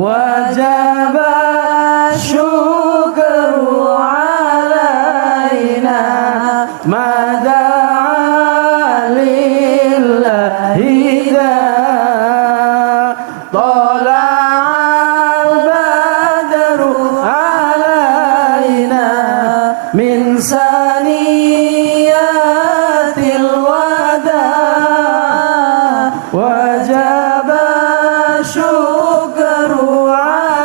وجب الشكر علينا ما دعا لله ذا طلع البدر علينا من ثنيات الوداع وجب الشكر علينا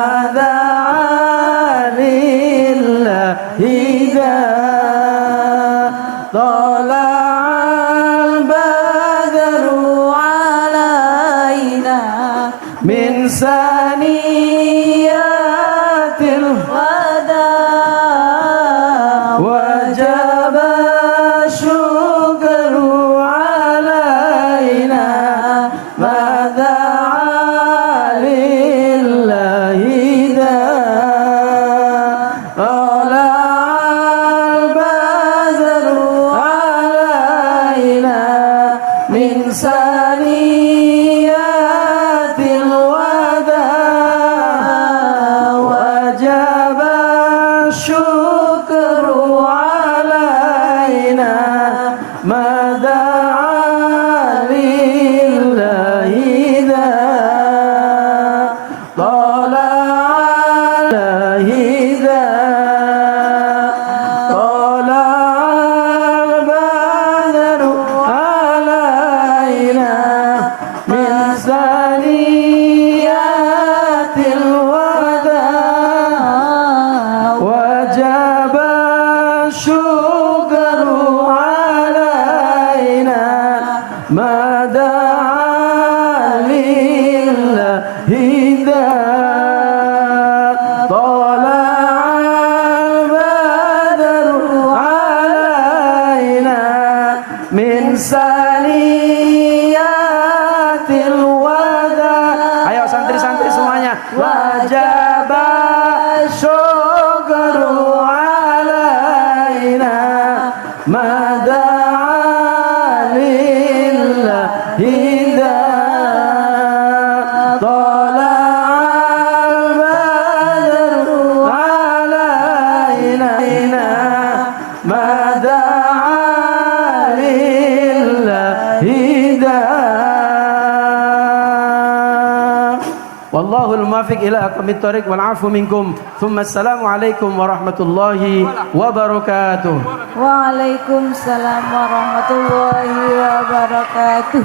ما دعا لله ذا طلع البدر علينا من ثنيات الوداع وجب الشكر علينا ما دعا لله ذا طلع البدر علينا من ثنيات الوداع وجب الشكر علينا ما دعا لله ذا طلع البدر علينا من ثنيات الوداع وجب الشكر علينا ما دعا لله ذا طلع له ذا طلع البدر علينا من ثنيات الوداع وجب الشكر علينا ما دعا لله ذا طلع البدر علينا من ثنيات الوداع. Ayo santri-santri semuanya. Wajib syukru alaina ma da'a lillahi dha tala'al badru alaina ma da'a lillahi dha. Wallahul muwaffiq ila aqwamit thoriq wal 'afu minkum. Tsumma assalamu alaikum warahmatullahi wabarakatuh. Waalaikumsalam warahmatullahi wabarakatuh.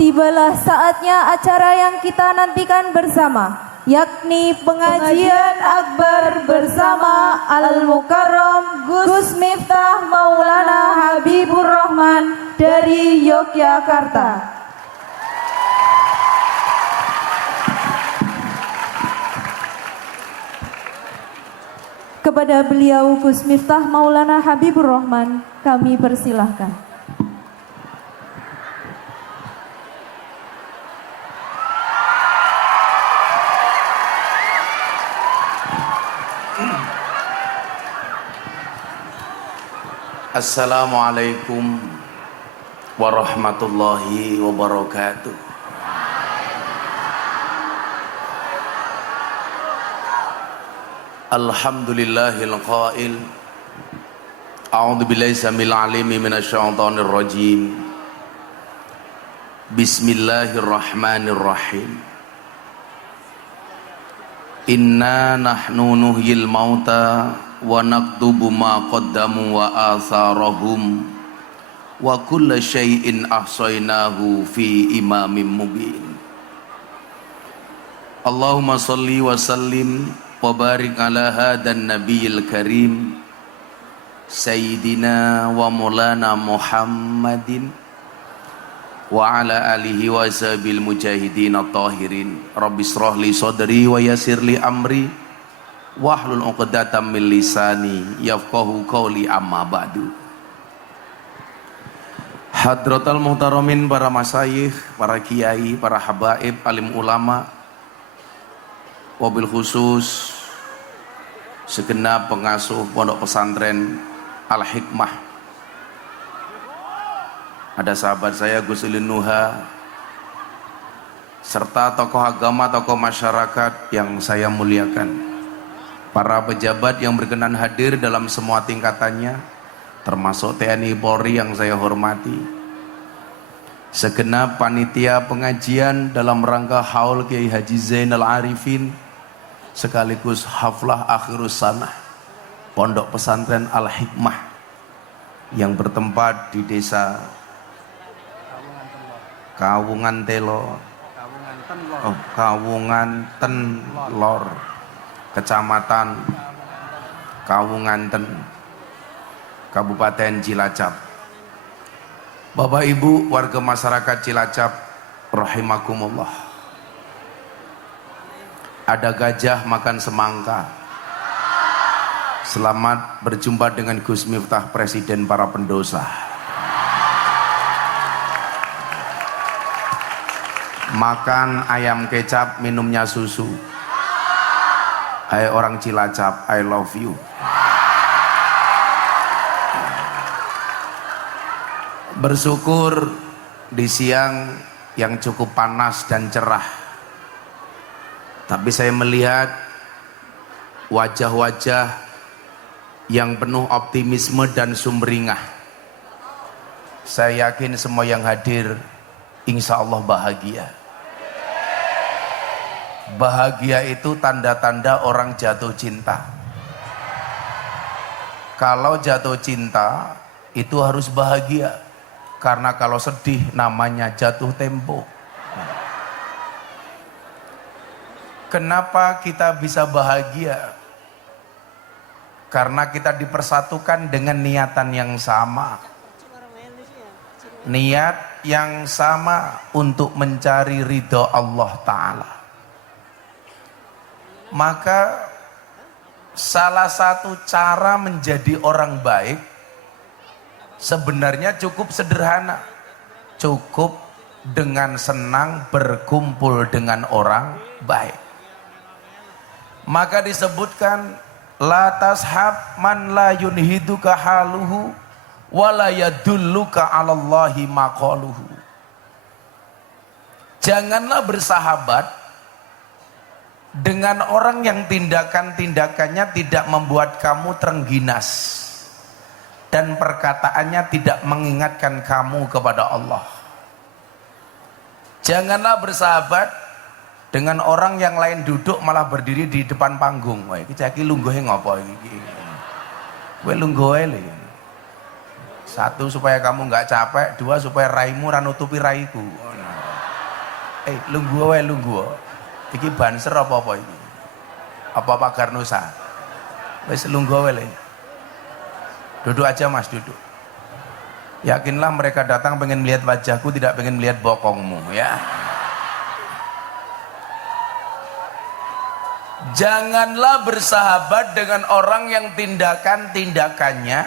Tibalah saatnya acara yang kita nantikan bersama, yakni pengajian akbar bersama Al-Mukarram Gus Miftah Maulana Habibur Rahman dari Yogyakarta. Kepada beliau Gus Miftah Maulana Habibur Rahman kami persilahkan. Assalamualaikum warahmatullahi wabarakatuh. Alhamdulillahil qail A'udzu billahi samil alimi minasyaitonir rajim. Bismillahirrahmanirrahim. Inna nahnu nuhyil mauta wa naktubu ma qaddamu wa atharahum wa kulla syai'in ahsaynahu fi imamin mubin. Allahumma salli wa sallim wa barik ala hadan nabiyil karim Sayyidina wa maulana Muhammadin wa ala alihi wa ashabil mujahidin at-tahirin. Rabbi shrah li sadri wa yassir li amri wahlul 'uqdatam min lisani yafqahu qawli, amma ba'du. Hadratal muhtaramin, para masyayikh, para kiai, para habaib, alim ulama, wabil khusus segenap pengasuh pondok pesantren Al-Hikmah. Ada sahabat saya Gus Ulin Nuha, serta tokoh agama, tokoh masyarakat yang saya muliakan, para pejabat yang berkenan hadir dalam semua tingkatannya, termasuk TNI Polri yang saya hormati, segenap panitia pengajian dalam rangka haul Kiai Haji Zainal Arifin sekaligus haflah akhirus sanah Pondok Pesantren Al-Hikmah yang bertempat di desa Kawungan Tenlor, Kecamatan Kawunganten, Kabupaten Cilacap. Bapak Ibu warga masyarakat Cilacap rahimakumullah. Ada gajah makan semangka. Selamat berjumpa dengan Gus Miftah, Presiden para pendosa. Makan ayam kecap, minumnya susu. Hai orang Cilacap, I love you. Bersyukur di siang yang cukup panas dan cerah, tapi saya melihat wajah-wajah yang penuh optimisme dan sumringah. Saya yakin semua yang hadir insya Allah bahagia. Bahagia itu tanda-tanda orang jatuh cinta. Kalau jatuh cinta itu harus bahagia, karena kalau sedih namanya jatuh tempo. Kenapa kita bisa bahagia? Karena kita dipersatukan dengan niatan yang sama. Niat yang sama untuk mencari ridho Allah Ta'ala. Maka salah satu cara menjadi orang baik sebenarnya cukup sederhana. Cukup dengan senang berkumpul dengan orang baik. Maka disebutkan la tashab man la yunhiduka haluhu wa la yadulluka 'alallahi maqaluhu. Janganlah bersahabat dengan orang yang tindakan-tindakannya tidak membuat kamu terengginas dan perkataannya tidak mengingatkan kamu kepada Allah. Janganlah bersahabat dengan orang yang lain duduk malah berdiri di depan panggung. Wah, iki caki lungguhe ngopo iki? Kowe lungguhe lho. Satu, supaya kamu nggak capek. Dua, supaya raimu ra nutupi raiku. Lungguhe lungguh. Iki banser apa iki? Apa pagar nusa? Wis lungguhe lho. Duduk aja Mas, duduk. Yakinlah mereka datang pengen melihat wajahku, tidak pengen melihat bokongmu, ya. Janganlah bersahabat dengan orang yang tindakan-tindakannya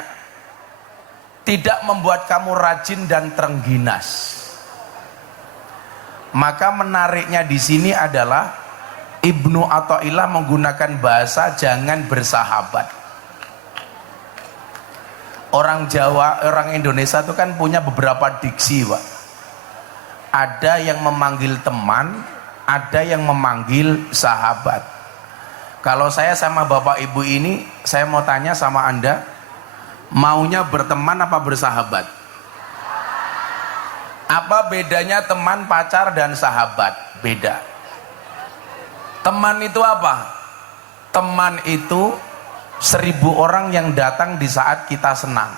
tidak membuat kamu rajin dan terengginas. Maka menariknya di sini adalah Ibnu Athaillah menggunakan bahasa jangan bersahabat. Orang Jawa, orang Indonesia itu kan punya beberapa diksi, Pak. Ada yang memanggil teman, ada yang memanggil sahabat. Kalau saya sama bapak ibu ini, saya mau tanya sama Anda, maunya berteman apa bersahabat? Apa bedanya teman, pacar, dan sahabat? Beda. Teman itu apa? Teman itu 1000 orang yang datang di saat kita senang.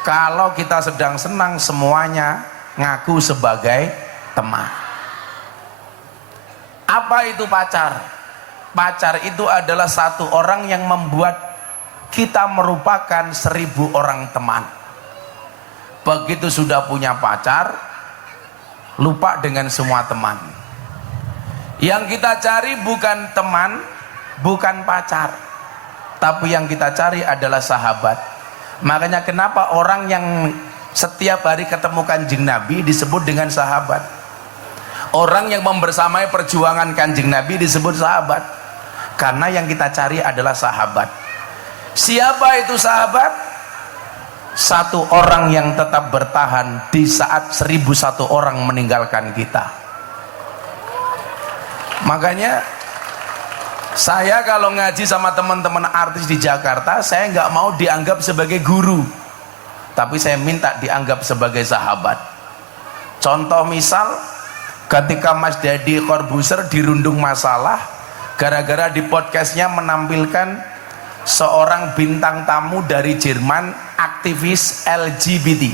Kalau kita sedang senang, semuanya ngaku sebagai teman. Apa itu pacar? Pacar itu adalah satu orang yang membuat kita merupakan 1000 orang teman. Begitu sudah punya pacar, lupa dengan semua teman. Yang kita cari bukan teman, bukan pacar, tapi yang kita cari adalah sahabat. Makanya kenapa orang yang setiap hari ketemu Kanjeng Nabi disebut dengan sahabat. Orang yang membersamai perjuangan Kanjeng Nabi disebut sahabat. Karena yang kita cari adalah sahabat. Siapa itu sahabat? Satu orang yang tetap bertahan di saat 1001 orang meninggalkan kita. Makanya saya kalau ngaji sama teman-teman artis di Jakarta, saya nggak mau dianggap sebagai guru, tapi saya minta dianggap sebagai sahabat. Contoh misal, ketika Mas Deddy Corbuzier dirundung masalah gara-gara di podcastnya menampilkan seorang bintang tamu dari Jerman, aktivis LGBT.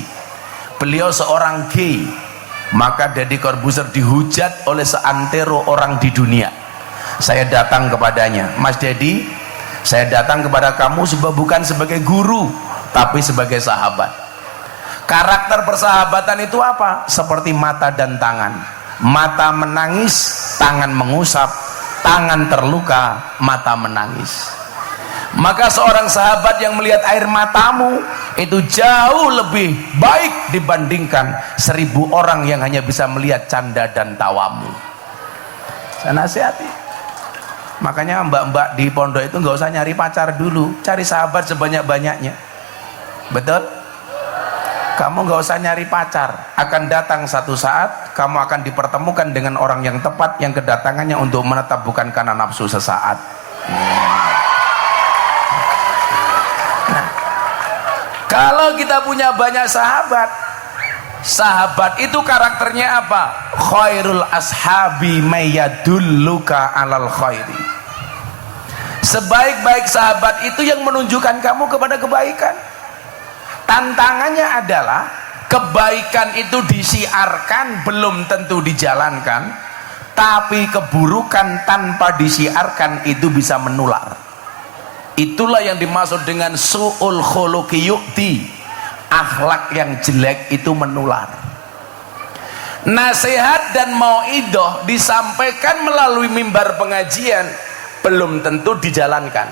Beliau seorang gay, maka Deddy Corbuzier dihujat oleh seantero orang di dunia. Saya datang kepadanya, Mas Deddy, saya datang kepada kamu bukan sebagai guru, tapi sebagai sahabat. Karakter persahabatan itu apa? Seperti mata dan tangan. Mata menangis, tangan mengusap, tangan terluka, mata menangis. Maka seorang sahabat yang melihat air matamu itu jauh lebih baik dibandingkan 1000 orang yang hanya bisa melihat canda dan tawamu. Saya nasihati. Makanya mbak-mbak di pondok itu nggak usah nyari pacar dulu, cari sahabat sebanyak-banyaknya. Betul? Kamu nggak usah nyari pacar, akan datang satu saat kamu akan dipertemukan dengan orang yang tepat, yang kedatangannya untuk menetap bukan karena nafsu sesaat. Nah, kalau kita punya banyak sahabat, sahabat itu karakternya apa? Khairul ashabi mayyadulluka alal khairi. Sebaik-baik sahabat itu yang menunjukkan kamu kepada kebaikan. Tantangannya adalah kebaikan itu disiarkan belum tentu dijalankan, tapi keburukan tanpa disiarkan itu bisa menular. Itulah yang dimaksud dengan su'ul khuluqi yu'ti. Akhlak yang jelek itu menular. Nasihat dan mauidhah disampaikan melalui mimbar pengajian belum tentu dijalankan,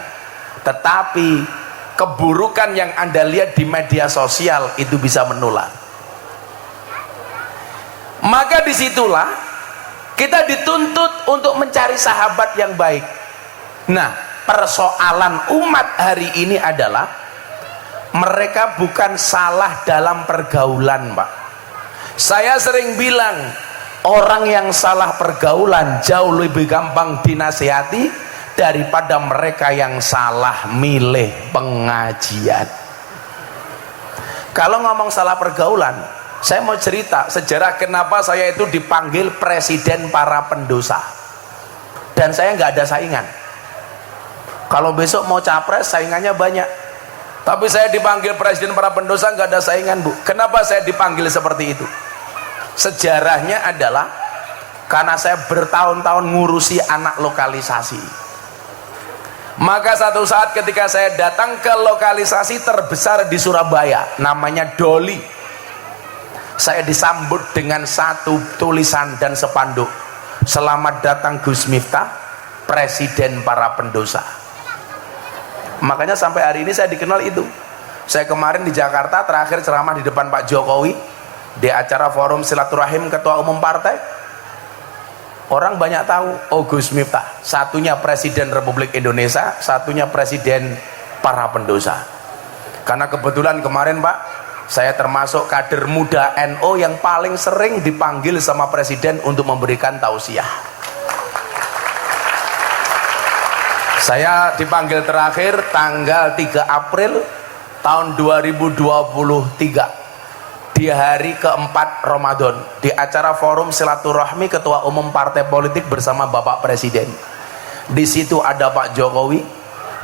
tetapi keburukan yang Anda lihat di media sosial itu bisa menular. Maka disitulah kita dituntut untuk mencari sahabat yang baik. Nah, persoalan umat hari ini adalah mereka bukan salah dalam pergaulan, Pak. Saya sering bilang, orang yang salah pergaulan jauh lebih gampang dinasihati daripada mereka yang salah milih pengajian. Kalau ngomong salah pergaulan, saya mau cerita sejarah kenapa saya itu dipanggil presiden para pendosa. Dan saya nggak ada saingan. Kalau besok mau capres, saingannya banyak. Tapi saya dipanggil presiden para pendosa, nggak ada saingan, Bu. Kenapa saya dipanggil seperti itu? Sejarahnya adalah karena saya bertahun-tahun ngurusi anak lokalisasi. Maka satu saat ketika saya datang ke lokalisasi terbesar di Surabaya, namanya Doli, saya disambut dengan satu tulisan dan sepanduk, selamat datang Gus Miftah, presiden para pendosa. Makanya sampai hari ini saya dikenal itu. Saya kemarin di Jakarta terakhir ceramah di depan Pak Jokowi di acara forum silaturahim ketua umum partai. Orang banyak tahu, oh Gus Miftah, satunya presiden Republik Indonesia, satunya presiden para pendosa. Karena kebetulan kemarin Pak, saya termasuk kader muda NU yang paling sering dipanggil sama presiden untuk memberikan tausiah. Saya dipanggil terakhir tanggal 3 April tahun 2023 di hari keempat Ramadan di acara forum silaturahmi Ketua Umum Partai Politik bersama Bapak Presiden. Di situ ada Pak Jokowi,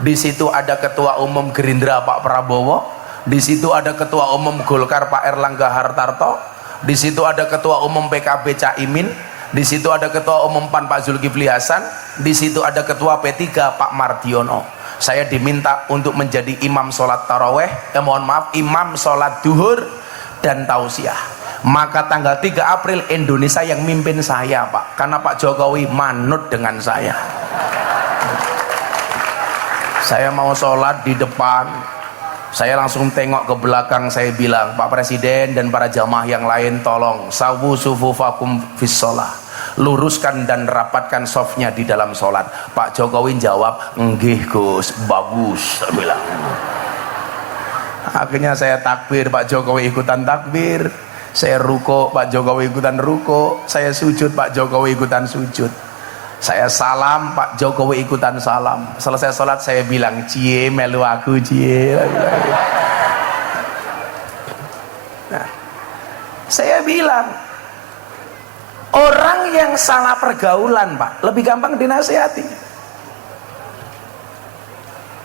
di situ ada Ketua Umum Gerindra Pak Prabowo, di situ ada Ketua Umum Golkar Pak Erlangga Hartarto, di situ ada Ketua Umum PKB Caimin, di situ ada Ketua Umum PAN Pak Zulkifli Hasan, di situ ada Ketua P3 Pak Mardiono. Saya diminta untuk menjadi imam sholat taraweh, imam sholat duhur dan tausiah. Maka tanggal 3 April Indonesia yang mimpin saya, Pak, karena Pak Jokowi manut dengan saya. Saya mau sholat di depan, saya langsung tengok ke belakang, saya bilang, Pak Presiden dan para jamaah yang lain, tolong sawu sufufakum fis sholah, luruskan dan rapatkan softnya di dalam sholat. Pak Jokowi jawab, nggih Gus, bagus, saya bilang. Akhirnya saya takbir, Pak Jokowi ikutan takbir, saya ruko, Pak Jokowi ikutan ruko, saya sujud, Pak Jokowi ikutan sujud, saya salam, Pak Jokowi ikutan salam. Selesai sholat saya bilang, cie melu aku cie. Nah, saya bilang, orang yang salah pergaulan, Pak, lebih gampang dinasihati.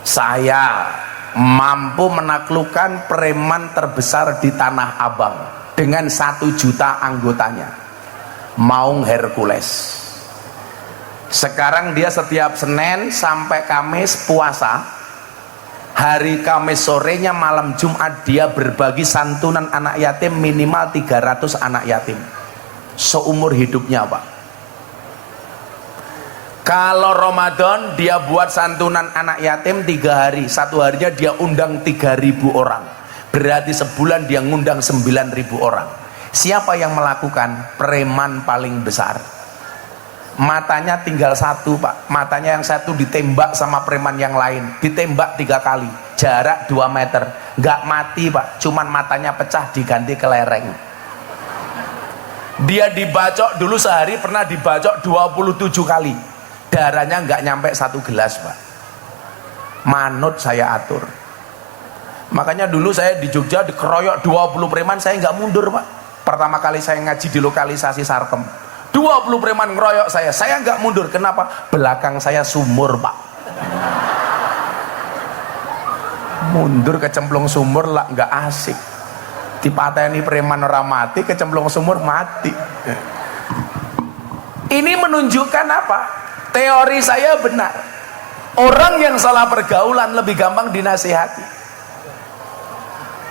Saya mampu menaklukkan preman terbesar di Tanah Abang dengan 1 juta anggotanya, Maung Hercules. Sekarang dia setiap Senin sampai Kamis puasa, hari Kamis sorenya malam Jumat dia berbagi santunan anak yatim minimal 300 anak yatim seumur hidupnya, Pak. Kalau Ramadan dia buat santunan anak yatim 3 hari, 1 harinya dia undang 3.000 orang, berarti sebulan dia ngundang 9.000 orang. Siapa yang melakukan? Preman paling besar. Matanya tinggal 1, Pak, matanya yang 1 ditembak sama preman yang lain, ditembak 3 kali, jarak 2 meter, nggak mati, Pak, cuman matanya pecah diganti kelereng. Dia dibacok dulu sehari pernah dibacok 27 kali, darahnya nggak nyampe 1 gelas, Pak. Manut saya atur. Makanya dulu saya di Jogja dikeroyok 20 preman, saya nggak mundur, Pak. Pertama kali saya ngaji di lokalisasi Sarkem, 20 preman ngeroyok saya nggak mundur. Kenapa? Belakang saya sumur, Pak. Mundur kecemplung sumur lah nggak asik. Dipateni preman orang mati, kecemplung sumur mati. Ini menunjukkan apa? Teori saya benar. Orang yang salah pergaulan lebih gampang dinasihati.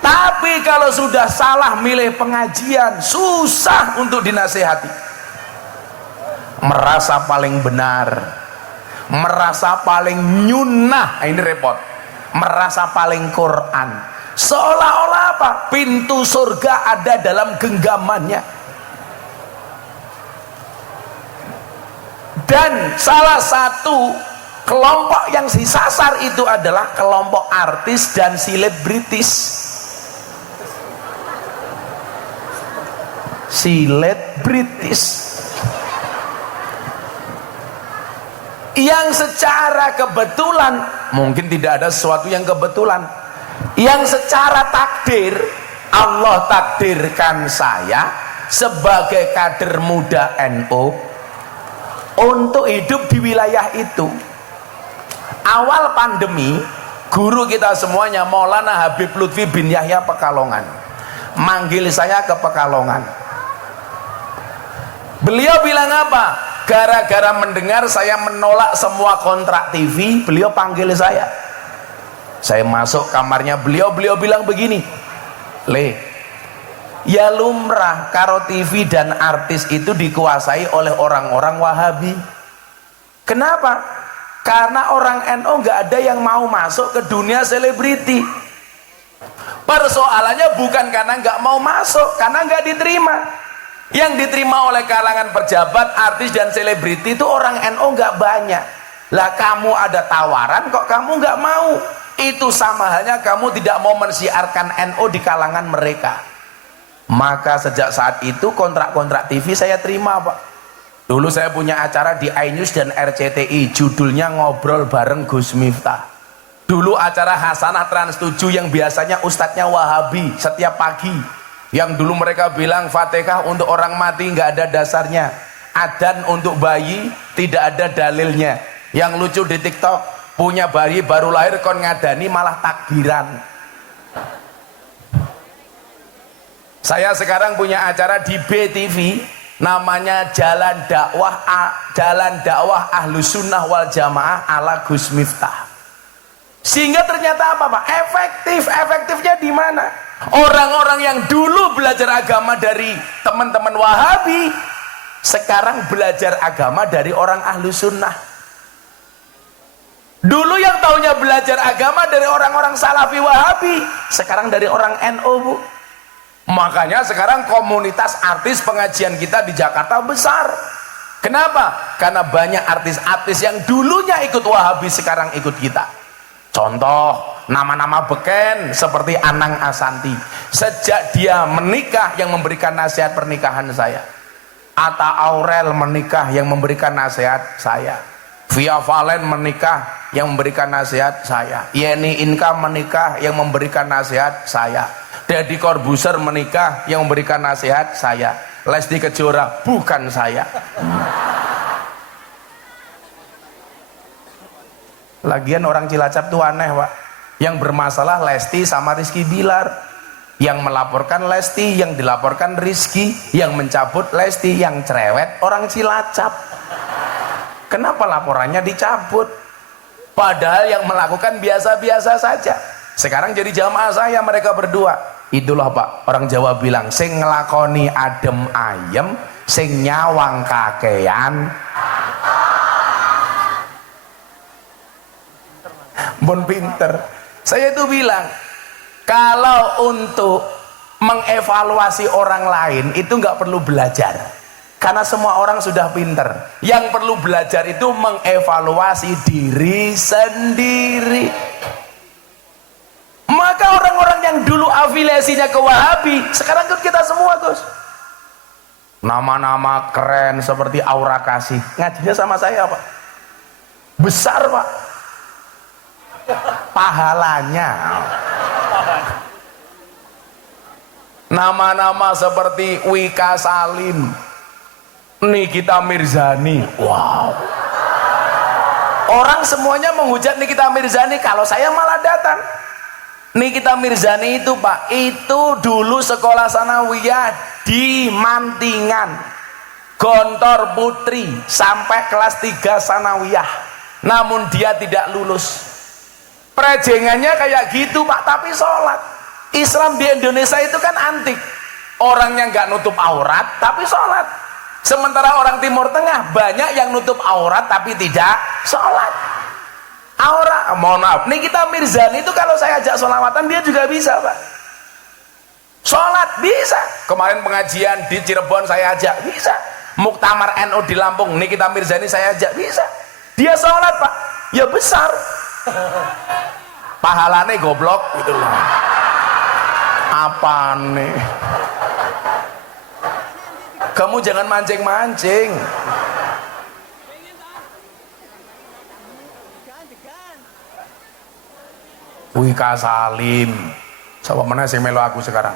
Tapi kalau sudah salah milih pengajian, susah untuk dinasihati. Merasa paling benar, merasa paling nyunnah, ini repot. Merasa paling Quran, seolah-olah apa? Pintu surga ada dalam genggamannya. Dan salah satu kelompok yang disasar itu adalah kelompok artis dan selebritis. Selebritis yang secara kebetulan, mungkin tidak ada sesuatu yang kebetulan, yang secara takdir Allah takdirkan saya sebagai kader muda NU untuk hidup di wilayah itu. Awal pandemi, guru kita semuanya Maulana Habib Lutfi bin Yahya Pekalongan manggil saya ke Pekalongan. Beliau bilang apa? Gara-gara mendengar saya menolak semua kontrak TV, beliau panggil saya. Saya masuk kamarnya beliau bilang begini, Le, ya lumrah karo TV dan artis itu dikuasai oleh orang-orang Wahabi. Kenapa? Karena orang NU nggak ada yang mau masuk ke dunia selebriti. Persoalannya bukan karena nggak mau masuk, karena nggak diterima. Yang diterima oleh kalangan pejabat, artis dan selebriti itu orang NU nggak banyak. Lah kamu ada tawaran kok kamu nggak mau? Itu sama halnya kamu tidak mau mensiarkan NU di kalangan mereka. Maka sejak saat itu kontrak-kontrak TV saya terima, Pak. Dulu saya punya acara di iNews dan RCTI, judulnya Ngobrol Bareng Gus Miftah. Dulu acara Hasanah Trans 7 yang biasanya ustadznya Wahabi setiap pagi, yang dulu mereka bilang Fatihah untuk orang mati nggak ada dasarnya, adzan untuk bayi tidak ada dalilnya. Yang lucu di TikTok, punya bayi baru lahir kon ngadani malah takbiran. Saya sekarang punya acara di BTV, namanya Jalan Dakwah Ahlus Sunnah wal Jamaah ala Gus Miftah. Sehingga ternyata apa Pak? Efektifnya di mana? Orang-orang yang dulu belajar agama dari teman-teman Wahabi, sekarang belajar agama dari orang Ahlus Sunnah. Dulu yang taunya belajar agama dari orang-orang Salafi Wahabi, sekarang dari orang NU, Bu. Makanya sekarang komunitas artis pengajian kita di Jakarta besar. Kenapa? Karena banyak artis-artis yang dulunya ikut Wahabi sekarang ikut kita. Contoh, nama-nama beken seperti Anang Asanti. Sejak dia menikah yang memberikan nasihat pernikahan saya. Atta Aurel menikah yang memberikan nasihat saya. Via Valen menikah yang memberikan nasihat saya. Yeni Inka menikah yang memberikan nasihat saya. Deddy Corbuzier menikah yang memberikan nasihat saya. Lesti Kejora bukan saya. Lagian orang Cilacap tuh aneh Pak, yang bermasalah Lesti sama Rizky Bilar, yang melaporkan Lesti, yang dilaporkan Rizky, yang mencabut Lesti, yang cerewet orang Cilacap. Kenapa laporannya dicabut? Padahal yang melakukan biasa-biasa saja. Sekarang jadi jamaah saya mereka berdua. Itulah Pak, orang Jawa bilang sing ngelakoni adem ayem, sing nyawang kakean. Bon pinter. Saya itu bilang, kalau untuk mengevaluasi orang lain itu nggak perlu belajar, karena semua orang sudah pinter. Yang perlu belajar itu mengevaluasi diri sendiri. Maka orang-orang yang dulu afiliasinya ke Wahabi sekarang ikut kita semua Gus. Nama-nama keren seperti Aura Kasih ngajinya sama saya Pak, besar Pak pahalanya. Nama-nama seperti Wika Salim, Nikita Mirzani, wow, orang semuanya menghujat Nikita Mirzani, kalau saya malah datang. Nikita Mirzani itu Pak, itu dulu sekolah sanawiyah di Mantingan, Gontor Putri sampai kelas 3 sanawiyah, namun dia tidak lulus. Prejengannya kayak gitu Pak, tapi sholat. Islam di Indonesia itu kan antik, orangnya nggak nutup aurat tapi sholat. Sementara orang Timur Tengah banyak yang nutup aurat tapi tidak sholat. Aurat, mohon maaf, Nikita Mirzani itu kalau saya ajak sholawatan dia juga bisa Pak. Sholat bisa. Kemarin pengajian di Cirebon saya ajak, bisa. Muktamar NU di Lampung, Nikita Mirzani saya ajak, bisa. Dia sholat Pak, ya besar. Pahalane goblok gitu loh. Apa nih? Kamu jangan mancing-mancing. Wika Salim, siapa mana sih melo aku sekarang?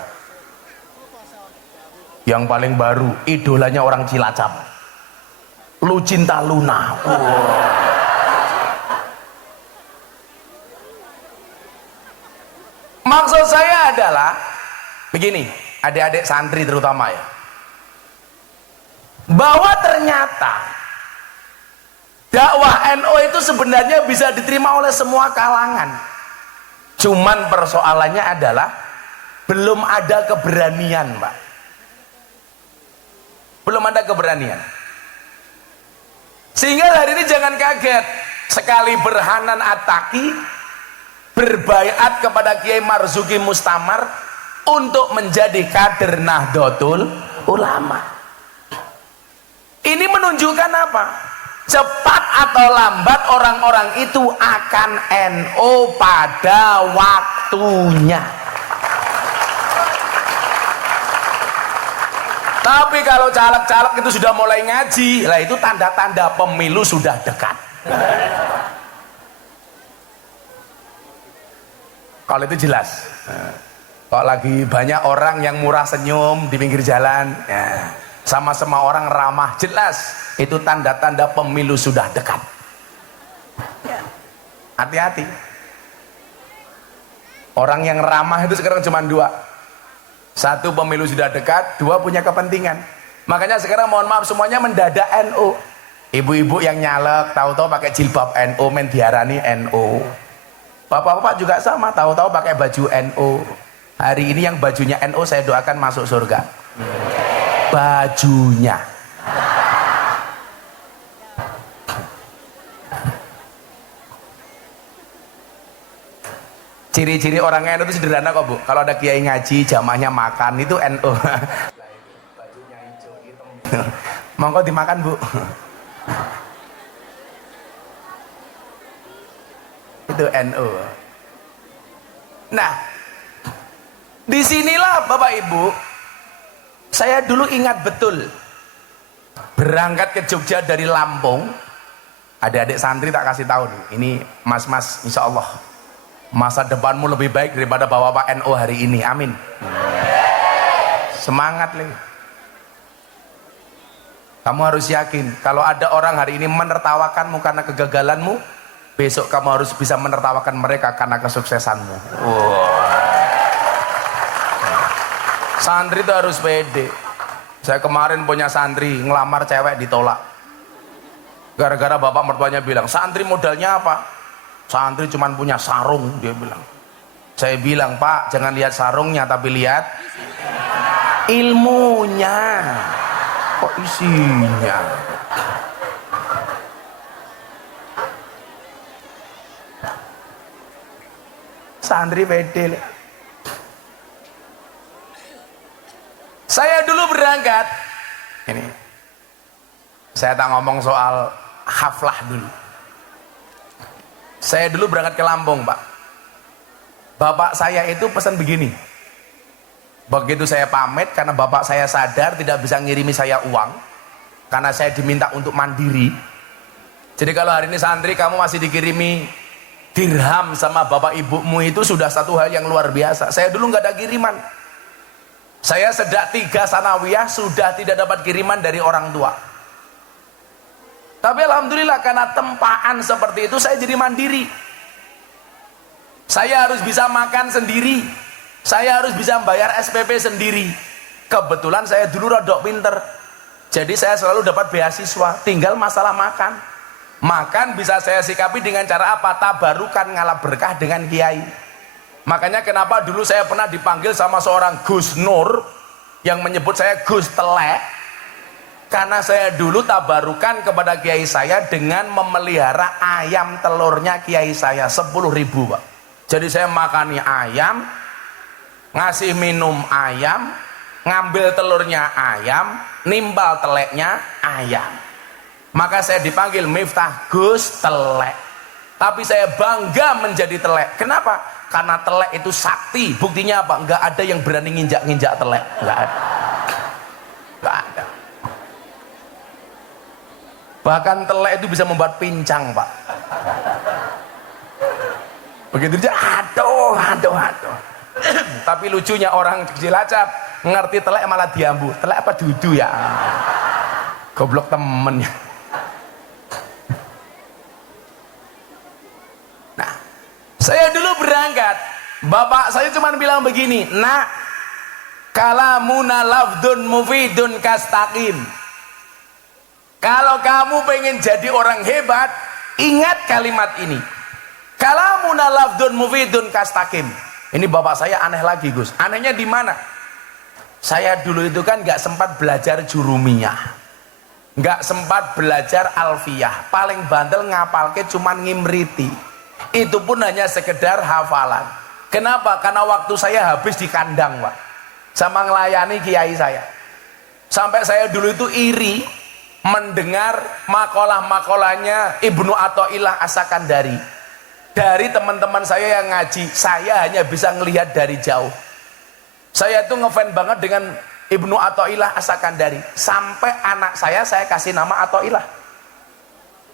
Yang paling baru, idolanya orang Cilacap, Lucinta Luna. Wow. Maksud saya adalah begini, adik-adik santri terutama ya, bahwa ternyata dakwah NU itu sebenarnya bisa diterima oleh semua kalangan. Cuman persoalannya adalah belum ada keberanian Pak, belum ada keberanian. Sehingga hari ini jangan kaget, sekali Berhanan Attaqi berbaiat kepada Kiai Marzuki Mustamar untuk menjadi kader Nahdlatul Ulama. Ini menunjukkan apa? Cepat atau lambat orang-orang itu akan NU pada waktunya. Tapi kalau caleg-caleg itu sudah mulai ngaji, lah itu tanda-tanda pemilu sudah dekat. Kalau itu jelas. Kalau lagi banyak orang yang murah senyum di pinggir jalan, ya, sama-sama orang ramah, jelas itu tanda-tanda pemilu sudah dekat. Hati-hati. Orang yang ramah itu sekarang cuma dua. Satu, pemilu sudah dekat. Dua, punya kepentingan. Makanya sekarang mohon maaf semuanya mendadak NU. Ibu-ibu yang nyalek tahu-tahu pakai jilbab NU, men diarani NU. Bapak-bapak juga sama, tahu-tahu pakai baju NU. Hari ini yang bajunya NU saya doakan masuk surga. Bajunya. Ciri-ciri orang NU itu sederhana kok Bu. Kalau ada kiai ngaji, jamaahnya makan, itu NU. Bajunya hijau, hitam. Monggo dimakan Bu. Itu NU. Nah, disinilah Bapak Ibu, saya dulu ingat betul berangkat ke Jogja dari Lampung. Adik-adik santri tak kasih tahu nih, ini mas-mas, insya Allah masa depanmu lebih baik daripada bapak-bapak NU hari ini, amin. Semangat nih. Kamu harus yakin kalau ada orang hari ini menertawakanmu karena kegagalanmu, besok kamu harus bisa menertawakan mereka karena kesuksesanmu. Santri itu harus pede. Saya kemarin punya santri ngelamar cewek ditolak gara-gara bapak mertuanya bilang, santri modalnya apa? Santri cuma punya sarung, dia bilang. Saya bilang, Pak, jangan lihat sarungnya tapi lihat ilmunya. Kok isinya? Santri pede. Saya dulu berangkat, ini saya tak ngomong soal haflah dulu. Saya dulu berangkat ke Lampung, Pak. Bapak saya itu pesan begini. Begitu saya pamit, karena bapak saya sadar tidak bisa ngirimi saya uang, karena saya diminta untuk mandiri. Jadi kalau hari ini santri kamu masih dikirimi dirham sama bapak ibumu, itu sudah satu hal yang luar biasa. Saya dulu nggak ada kiriman. Saya sejak 3 sanawiyah sudah tidak dapat kiriman dari orang tua. Tapi alhamdulillah karena tempaan seperti itu saya jadi mandiri. Saya harus bisa makan sendiri. Saya harus bisa bayar SPP sendiri. Kebetulan saya dulu rodok pinter. Jadi saya selalu dapat beasiswa. Tinggal masalah makan. Makan bisa saya sikapi dengan cara apa? Tabarukan, ngalap berkah dengan kiai. Makanya kenapa dulu saya pernah dipanggil sama seorang Gus Nur yang menyebut saya Gus Telek, karena saya dulu tabarukan kepada kiai saya dengan memelihara ayam telurnya kiai saya 10.000, Pak. Jadi saya makani ayam, ngasih minum ayam, ngambil telurnya ayam, nimbal teleknya ayam. Maka saya dipanggil Miftah Gus Telek. Tapi saya bangga menjadi telek. Kenapa? Karena telek itu sakti. Buktinya apa? Enggak ada yang berani nginjak-nginjak telek. Enggak ada. Enggak ada. Bahkan telek itu bisa membuat pincang, Pak. Begitu dia, aduh. Tapi lucunya orang Cilacap ngerti telek malah diambu. Telek apa dudu ya? Goblok temennya. Nah, saya dulu berangkat, bapak saya cuma bilang begini, nak, kalamuna lafdun mufidun kastaqim. Kalau kamu pengen jadi orang hebat, ingat kalimat ini. Kalamuna lafdun mufidun kastaqim. Ini bapak saya aneh lagi, Gus. Anehnya di mana? Saya dulu itu kan nggak sempat belajar jurumiyah, nggak sempat belajar alfiyah. Paling bandel ngapalke cuman ngimriti. Itu pun hanya sekedar hafalan. Kenapa? Karena waktu saya habis di kandang, Pak, sama ngelayani kiai saya. Sampai saya dulu itu iri mendengar makalah-makalahnya Ibnu Athaillah As-Sakandari. Dari teman-teman saya yang ngaji, saya hanya bisa ngelihat dari jauh. Saya tuh ngefans banget dengan Ibnu Athaillah As-Sakandari. Sampai anak saya kasih nama Athaillah.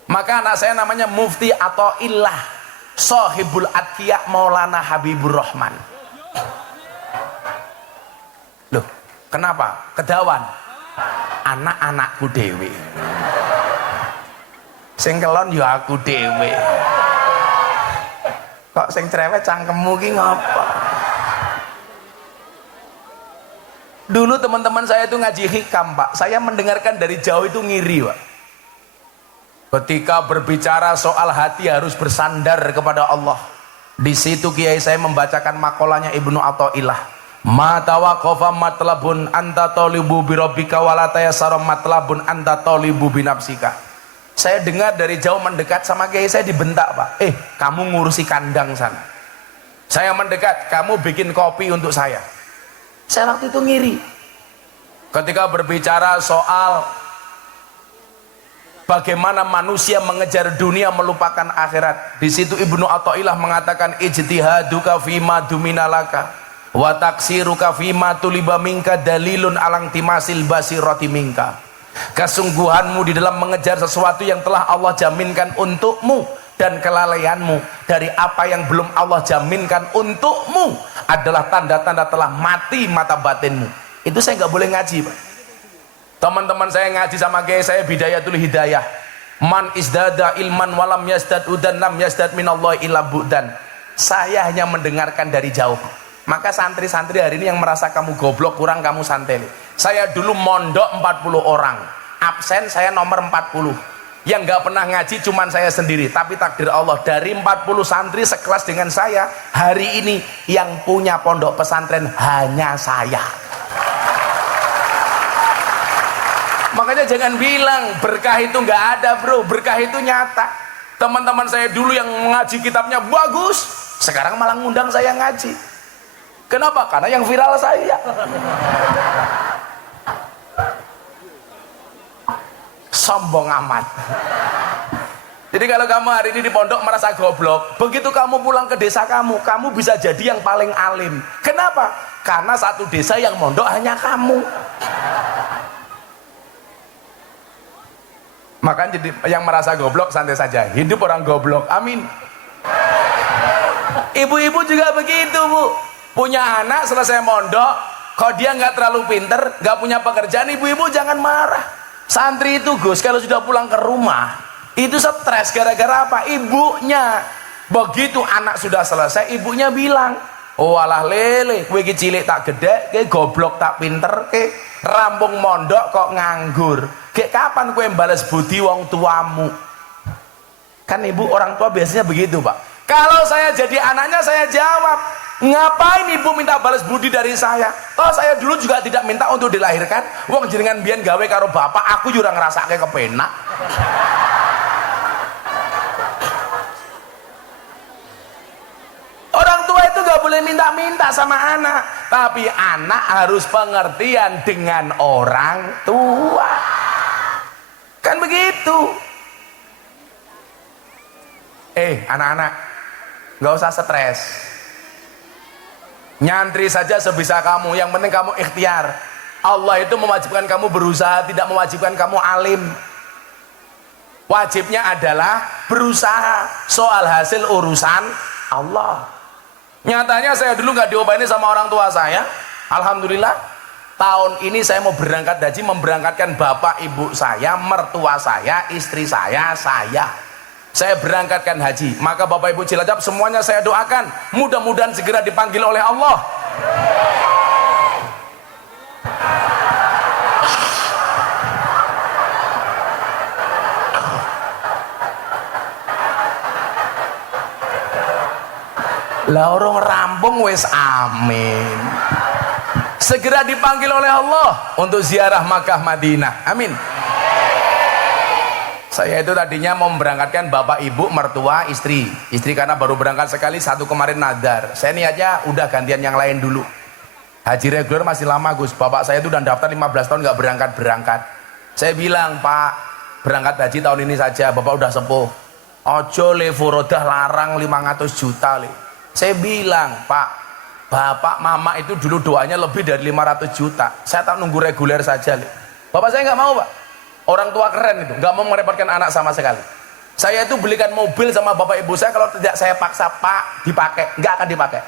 Maka anak saya namanya Mufti Athaillah Sohibul Atqiya Maulana Habibur Rahman. Loh, kenapa? Kedawan anak-anakku dewe, sing kelon ya aku dewe. Kok sing cerewet cangkemmu ki ngapa? Dulu teman-teman saya itu ngaji hikam, Pak. Saya mendengarkan dari jauh itu ngiri, Pak. Ketika berbicara soal hati harus bersandar kepada Allah. Di situ kiai saya membacakan makolanya Ibnu Athaillah. Ma tawaqafa matlabun anta talibu bi rabbika wa la tayassara matlabun anta talibu bi nafsika. Saya dengar dari jauh mendekat sama kiai saya dibentak, Pak. Kamu ngurusi kandang sana. Saya mendekat, kamu bikin kopi untuk saya. Saya waktu itu ngiri. Ketika berbicara soal bagaimana manusia mengejar dunia melupakan akhirat, di situ Ibnu Athaillah mengatakan ijtihaduka fima duminalaka wa taksiruka fima tuliba minka dalilun alang timasil basirati minka. Kesungguhanmu di dalam mengejar sesuatu yang telah Allah jaminkan untukmu dan kelalaianmu dari apa yang belum Allah jaminkan untukmu adalah tanda-tanda telah mati mata batinmu. Itu saya nggak boleh ngaji, Pak. Teman-teman saya ngaji sama kiai saya Bidayatul Hidayah. Man izdada ilman walam yazdad udan lam yazdad minallahi illa bu'dan. Saya hanya mendengarkan dari jauh. Maka santri-santri hari ini yang merasa kamu goblok kurang kamu santeli. Saya dulu mondok 40 orang. Absen saya nomor 40. Yang nggak pernah ngaji cuman saya sendiri. Tapi takdir Allah, dari 40 santri sekelas dengan saya, hari ini yang punya pondok pesantren hanya saya. Makanya jangan bilang berkah itu nggak ada, bro. Berkah itu nyata. Teman-teman saya dulu yang ngaji kitabnya bagus, sekarang malah ngundang saya ngaji. Kenapa? Karena yang viral saya. Sombong amat. Jadi kalau kamu hari ini di pondok merasa goblok, begitu kamu pulang ke desa kamu bisa jadi yang paling alim. Kenapa? Karena satu desa yang mondok hanya kamu. Makanya jadi yang merasa goblok santai saja, hidup orang goblok. Amin. Ibu-ibu juga begitu, Bu. Punya anak selesai mondok, kalau dia nggak terlalu pinter, nggak punya pekerjaan, ibu-ibu jangan marah. Santri itu, Gus, kalau sudah pulang ke rumah itu stres gara-gara apa? Ibunya. Begitu anak sudah selesai, ibunya bilang, oh alah lele, kowe iki cilik tak gede, kowe goblok tak pinter, kowe rampung mondok kok nganggur. Kayak kapan kowe balas budi wong tuamu? Kan ibu orang tua biasanya begitu, Pak. Kalau saya jadi anaknya saya jawab, ngapain ibu minta balas budi dari saya? Toh saya dulu juga tidak minta untuk dilahirkan. Wong jenengan biyen gawe karo bapak, aku juga ngerasake kepenak. Orang tua itu gak boleh minta-minta sama anak, tapi anak harus pengertian dengan orang tua. Kan begitu. Anak-anak, gak usah stres. Nyantri saja sebisa kamu, yang penting kamu ikhtiar. Allah itu mewajibkan kamu berusaha, tidak mewajibkan kamu alim. Wajibnya adalah berusaha, soal hasil urusan Allah. Nyatanya saya dulu nggak diobatin sama orang tua saya. Alhamdulillah tahun ini saya mau berangkat haji, memberangkatkan bapak ibu saya, mertua saya, istri saya berangkatkan haji. Maka bapak ibu Cilacap semuanya saya doakan mudah-mudahan segera dipanggil oleh Allah. Lah orang rampung wis amin. Segera dipanggil oleh Allah untuk ziarah Makkah Madinah. Amin. Saya itu tadinya mau memberangkatkan bapak ibu mertua istri karena baru berangkat sekali, satu kemarin nadar. Saya niatnya udah gantian yang lain dulu. Haji reguler masih lama, Gus. Bapak saya itu udah daftar 15 tahun nggak berangkat. Saya bilang, Pak, berangkat haji tahun ini saja, bapak udah sepuh. Ojo le furodah larang 500 juta le. Saya bilang, Pak, Bapak mama itu dulu doanya lebih dari 500 juta. Saya tak nunggu reguler saja. Bapak saya nggak mau, Pak. Orang tua keren itu, nggak mau merepotkan anak sama sekali. Saya itu belikan mobil sama bapak ibu saya, kalau tidak saya paksa, Pak, dipakai, nggak akan dipakai.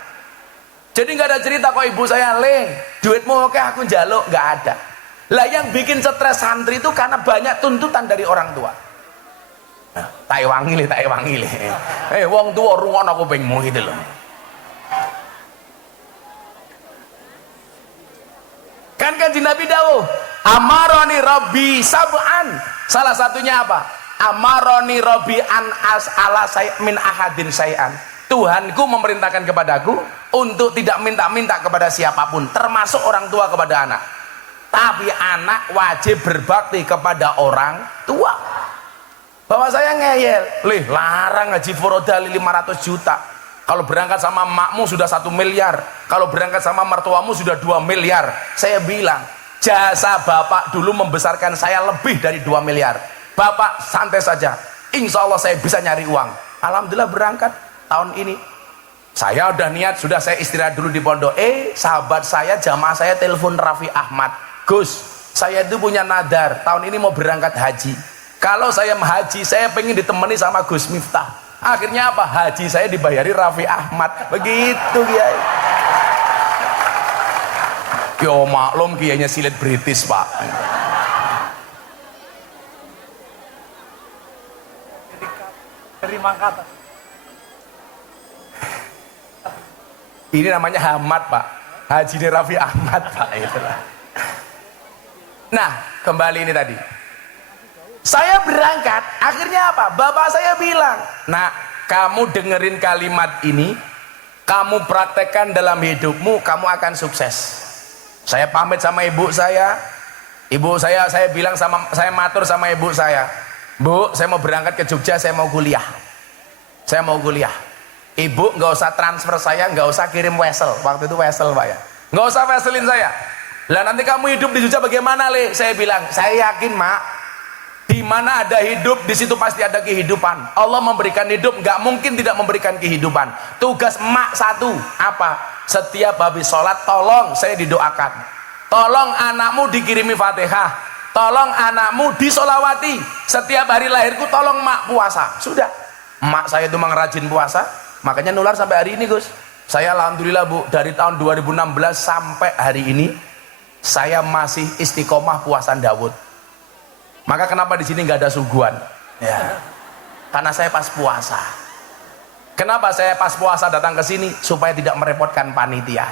Jadi nggak ada cerita kok ibu saya, Leng, duitmu oke aku njaluk, nggak ada. Lah yang bikin stres santri itu karena banyak tuntutan dari orang tua. Nah, tak ewangi le. Wong tua rungon aku pengmu gitu loh. Kan kanjeng Nabi dawuh, amaroni Rabbi sab'an. Salah satunya apa? Amaroni Rabbi an as'ala min ahadin say'an. Tuhanku memerintahkan kepadaku untuk tidak minta-minta kepada siapapun, termasuk orang tua kepada anak. Tapi anak wajib berbakti kepada orang tua. Bapak saya ngeyel, larang ngaji furodali 500 juta. Kalau berangkat sama makmu sudah 1 miliar, kalau berangkat sama mertuamu sudah 2 miliar. Saya bilang, jasa bapak dulu membesarkan saya lebih dari 2 miliar. Bapak santai saja, insya Allah saya bisa nyari uang. Alhamdulillah berangkat tahun ini. Saya udah niat, sudah saya istirahat dulu di pondok. Sahabat saya, jamaah saya telepon Raffi Ahmad, Gus, saya itu punya nadar, tahun ini mau berangkat haji. Kalau saya haji, saya pengen ditemani sama Gus Miftah. Akhirnya apa? Haji saya dibayari Raffi Ahmad. Begitu Kiai. Yo maklum kiainya silet British, Pak. Terima kata. Ini namanya Hamad, Pak. Haji ini Raffi Ahmad, Pak. Itulah. Nah, kembali ini tadi. Saya berangkat, akhirnya apa? Bapak saya bilang, nak, kamu dengerin kalimat ini, kamu praktekkan dalam hidupmu, kamu akan sukses. Saya pamit sama ibu saya bilang saya matur sama ibu saya, Bu, saya mau berangkat ke Jogja, saya mau kuliah. Ibu nggak usah transfer saya, nggak usah kirim wesel, waktu itu wesel Pak ya, nggak usah weselin saya. Lah nanti kamu hidup di Jogja bagaimana, Le? Saya bilang, saya yakin Mak, di mana ada hidup, di situ pasti ada kehidupan. Allah memberikan hidup, nggak mungkin tidak memberikan kehidupan. Tugas emak satu, apa? Setiap habis sholat, tolong saya didoakan. Tolong anakmu dikirimi Fatihah. Tolong anakmu disolawati. Setiap hari lahirku, tolong emak puasa. Sudah. Emak saya itu memang rajin puasa, makanya nular sampai hari ini, Gus. Saya alhamdulillah, Bu, dari tahun 2016 sampai hari ini, saya masih istiqomah puasa Daud. Maka kenapa di sini nggak ada suguhan? Ya, karena saya pas puasa. Kenapa saya pas puasa datang ke sini? Supaya tidak merepotkan panitia.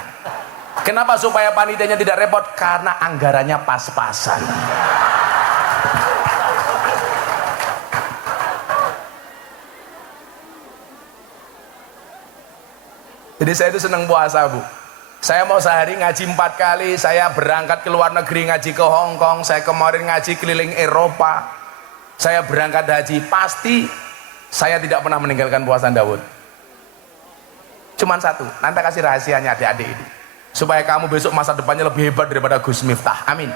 Kenapa supaya panitianya tidak repot? Karena anggarannya pas-pasan. Jadi saya itu senang puasa, Bu. Saya mau sehari ngaji 4 kali, saya berangkat ke luar negeri ngaji ke Hong Kong, saya kemarin ngaji keliling Eropa, saya berangkat haji, pasti saya tidak pernah meninggalkan puasa Daud. Cuman satu, nanti kasih rahasianya adik-adik ini, supaya kamu besok masa depannya lebih hebat daripada Gus Miftah, amin.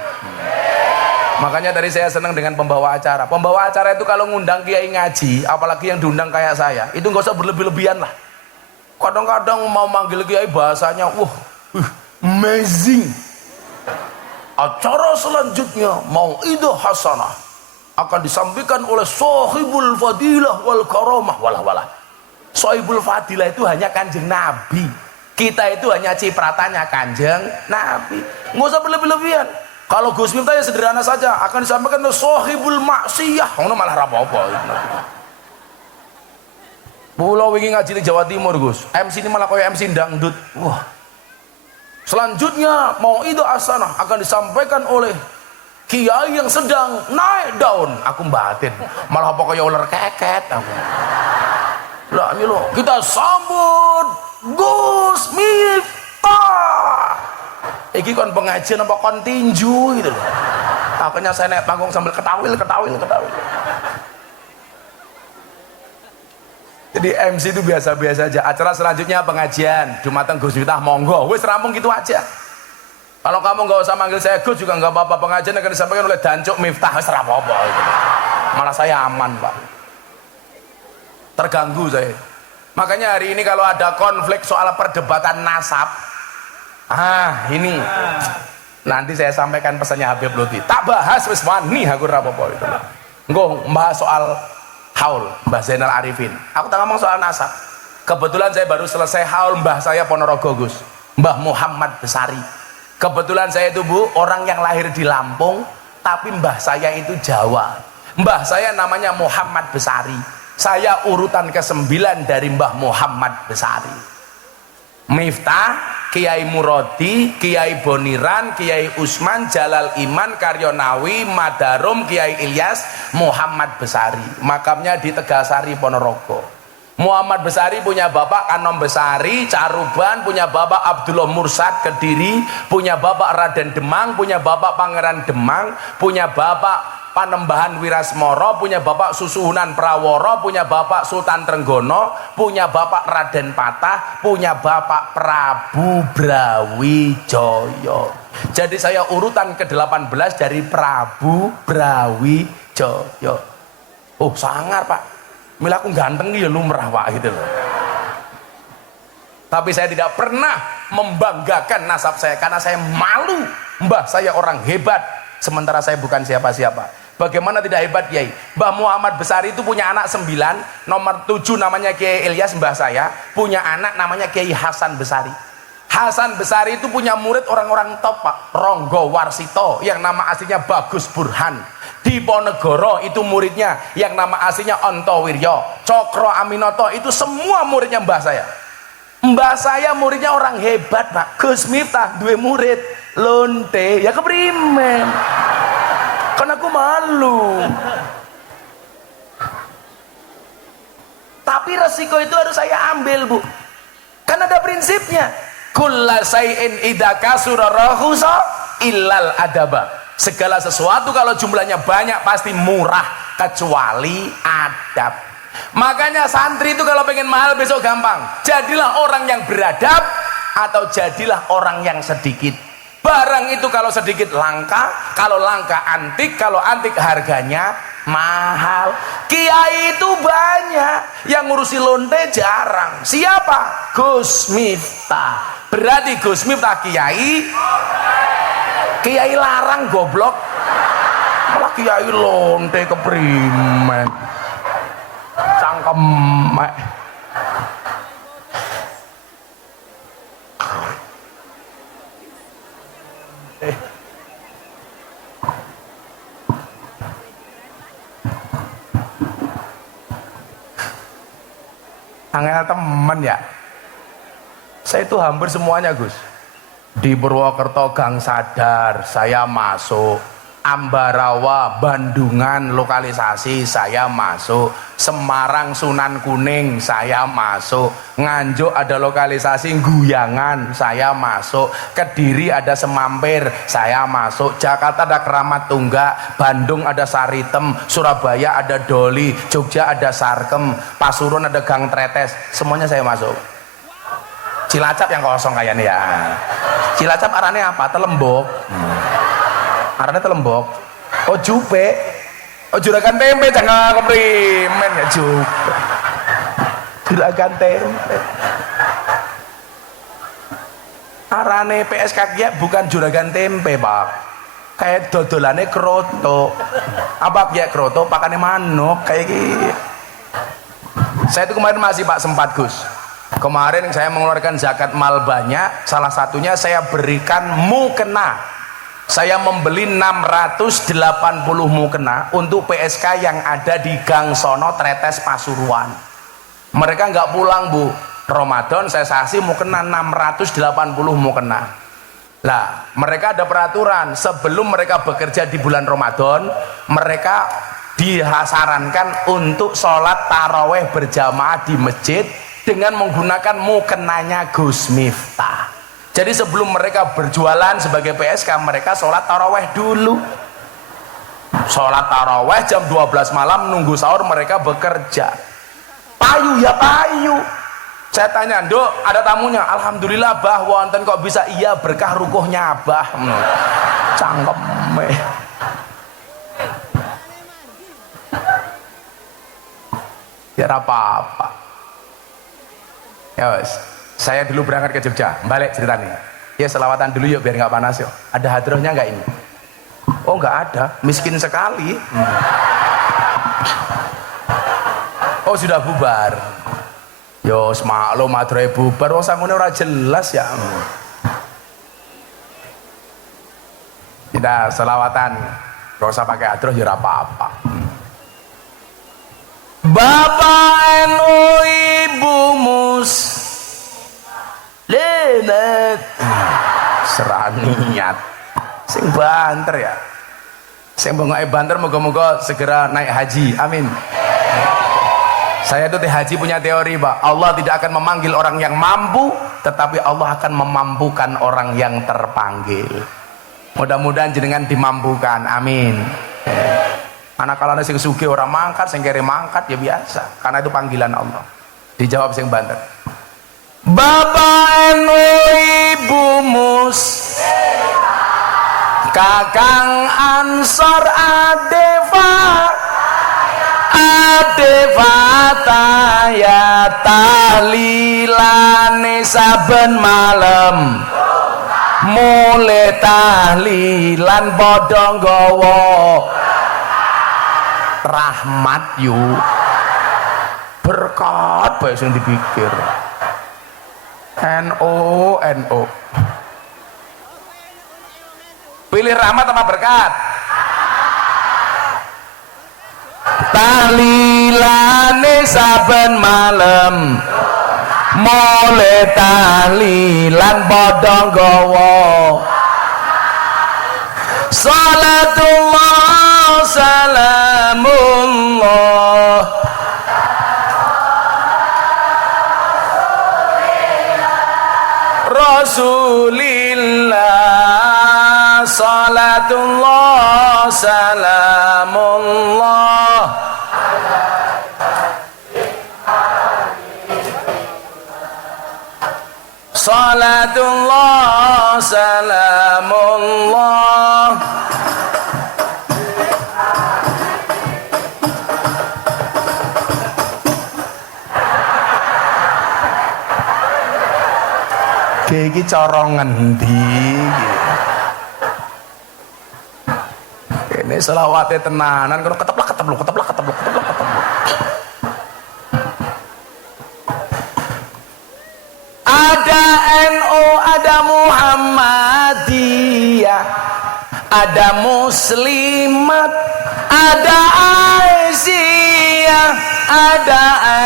Makanya tadi saya senang dengan pembawa acara. Pembawa acara itu kalau ngundang kiai ngaji, apalagi yang diundang kayak saya, itu nggak usah berlebih-lebihan lah. Kadang-kadang mau manggil kiai bahasanya, amazing. Acara selanjutnya Mau'idah Hasanah akan disampaikan oleh Sahibul Fadilah wal Karamah. Walah. Sahibul Fadilah itu hanya Kanjeng Nabi. Kita itu hanya cipratannya Kanjeng Nabi. Nggak usah berlebih-lebihan. Kalau Gus Miftah ya sederhana saja, akan disampaikan oleh Sahibul Maksiyah. Ngono malah apa-apa. Pulau wingi ngaji di Jawa Timur, Gus. MC ini malah kayak MC dangdut. Wah. Selanjutnya Mau'idah Hasanah akan disampaikan oleh kiai yang sedang naik daun. Aku batin, malah apa kayak ular keket aku. Lah ini loh, kita sambut Gus Miftah. Iki kon pengajian apa kon tinju gitu loh. Akhirnya saya naik panggung sambil ketawil. Jadi MC itu biasa-biasa aja. Acara selanjutnya pengajian Jumatan Gus Miftah, monggo. Wis rampung gitu aja. Kalau kamu nggak usah manggil saya Gus juga nggak apa-apa. Pengajian akan disampaikan oleh Dancuk Miftah, wis apa-apa gitu. Malah saya aman, Pak. Terganggu saya. Makanya hari ini kalau ada konflik soal perdebatan nasab, Ini nanti saya sampaikan pesannya Habib Lutfi. Tak bahas wis wani aku rapopo itu. Engko bahas soal haul Mbah Zainal Arifin. Aku tak ngomong soal nasab. Kebetulan saya baru selesai haul mbah saya Ponorogo Gus, Mbah Muhammad Besari. Kebetulan saya itu Bu, orang yang lahir di Lampung, tapi mbah saya itu Jawa. Mbah saya namanya Muhammad Besari. Saya urutan ke-9 dari Mbah Muhammad Besari. Miftah, Kiai Murodi, Kiai Boniran, Kiai Usman, Jalal Iman, Karyonawi, Madarum, Kiai Ilyas, Muhammad Besari. Makamnya di Tegasari, Ponorogo. Muhammad Besari punya bapak Kanom Besari, Caruban, punya bapak Abdullah Mursad, Kediri, punya bapak Raden Demang, punya bapak Pangeran Demang, punya bapak Panembahan Wirasmoro, punya bapak Susuhunan Praworo, punya bapak Sultan Trenggono, punya bapak Raden Patah, punya bapak Prabu Brawijaya. Jadi saya urutan ke-18 dari Prabu Brawijaya. Oh sangar Pak, mila aku ganteng ya lumrah Pak gitu loh. Tapi saya tidak pernah membanggakan nasab saya karena saya malu. Mbah saya orang hebat, sementara saya bukan siapa-siapa. Bagaimana tidak hebat Kiai? Mbah Muhammad Besari itu punya anak 9, nomor 7 namanya Kiai Ilyas mbah saya, punya anak namanya Kiai Hasan Besari. Hasan Besari itu punya murid orang-orang top Pak, Ronggo Warsito yang nama aslinya Bagus Burhan. Di Ponegoro itu muridnya yang nama aslinya Onto Wiryo. Cokro Aminoto itu semua muridnya mbah saya. Mbah saya muridnya orang hebat Pak. Gus Miftah dua murid lonte ya keprimen. Karena aku malu. Tapi resiko itu harus saya ambil Bu. Kan ada prinsipnya. Kulla say'in idza kasura rahusa illal adaba. Segala sesuatu kalau jumlahnya banyak pasti murah kecuali adab. Makanya santri itu kalau pengen mahal besok gampang. Jadilah orang yang beradab atau jadilah orang yang sedikit. Barang itu kalau sedikit langka, kalau langka antik, kalau antik harganya mahal. Kiai itu banyak, yang ngurusi lonte jarang. Siapa? Gus Miftah. Berarti Gus Miftah Kiai, Kiai larang goblok. Malah Kiai lonte keprimen. Cangkem. Angel temen ya. Saya itu hampir semuanya Gus. Di Purwokerto Gang Sadar saya masuk, Ambarawa Bandungan lokalisasi saya masuk, Semarang Sunan Kuning saya masuk, Nganjuk ada lokalisasi Guyangan saya masuk, Kediri ada Semampir saya masuk, Jakarta ada Keramat Tunggak, Bandung ada Saritem, Surabaya ada Doli, Jogja ada Sarkem, Pasuruan ada Gang Tretes, semuanya saya masuk. Cilacap yang kosong kayaknya ya. Cilacap arahnya apa? Telembok. Arahnya Telembok. Oh Jupe. Oh Juragan Tempe jangan keprimen ya Jupe. Juragan Tempe. Arahnya PSK bukan Juragan Tempe Pak. Kayak dodolannya kroto. Apa ya kroto? Pakannya manuk kayak gitu. Saya itu kemarin masih Pak sempat Gus. Kemarin saya mengeluarkan zakat mal banyak, salah satunya saya berikan mukena. Saya membeli 680 mukena untuk PSK yang ada di Gang Sono Tretes Pasuruan. Mereka nggak pulang Bu, Ramadan saya kasih mukena 680 mukena. Lah mereka ada peraturan, sebelum mereka bekerja di bulan Ramadan, mereka disarankan untuk sholat taraweh berjamaah di masjid dengan menggunakan mukenanya Gus Miftah. Jadi sebelum mereka berjualan sebagai PSK, mereka sholat taraweh dulu. Sholat taraweh jam 12 malam, nunggu sahur mereka bekerja. Payu ya payu. Saya tanya, Dok, ada tamunya? Alhamdulillah Bah, wonten kok bisa iya berkah rukuhnya Abah. Cangkem. Ya apa-apa. Ya wes, saya dulu berangkat ke Jogja, balik ceritanya. Ya selawatan dulu yuk biar nggak panas yuk. Ada hadrohnya nggak ini? Oh nggak ada, miskin sekali. Oh sudah bubar. Yo semaklum hadrohe bubar, wong sangune ora jelas ya. Kita selawatan, gak usah pakai hadroh ya apa-apa. Bapak NU Ibu Muslimat seraniat sing banter ya, sing bengok banter, moga-moga segera naik haji, amin. Saya itu haji punya teori Pak, Allah tidak akan memanggil orang yang mampu, tetapi Allah akan memampukan orang yang terpanggil. Mudah-mudahan jenengan dimampukan, amin. Anak kalane sing sugih ora mangkat, sing kere mangkat ya biasa, karena itu panggilan Allah. Dijawab sing banter. Bapak NU Ibu Kakang Ansor Adeva ya tahlilane saben malam. Mulai tahlilan padha nggawa rahmat yu berkat bae sing dipikir. NO pilih rahmat apa berkat? Tahlilane saben malam, mulai tahlilan padha nggawa salatullah salamullah Rasulillah salatullah salamullah salatullah salamullah iki cara ngendi ini selawate tenanan karo keteplak ada NU, ada Muhammadiyah, ada Muslimat, ada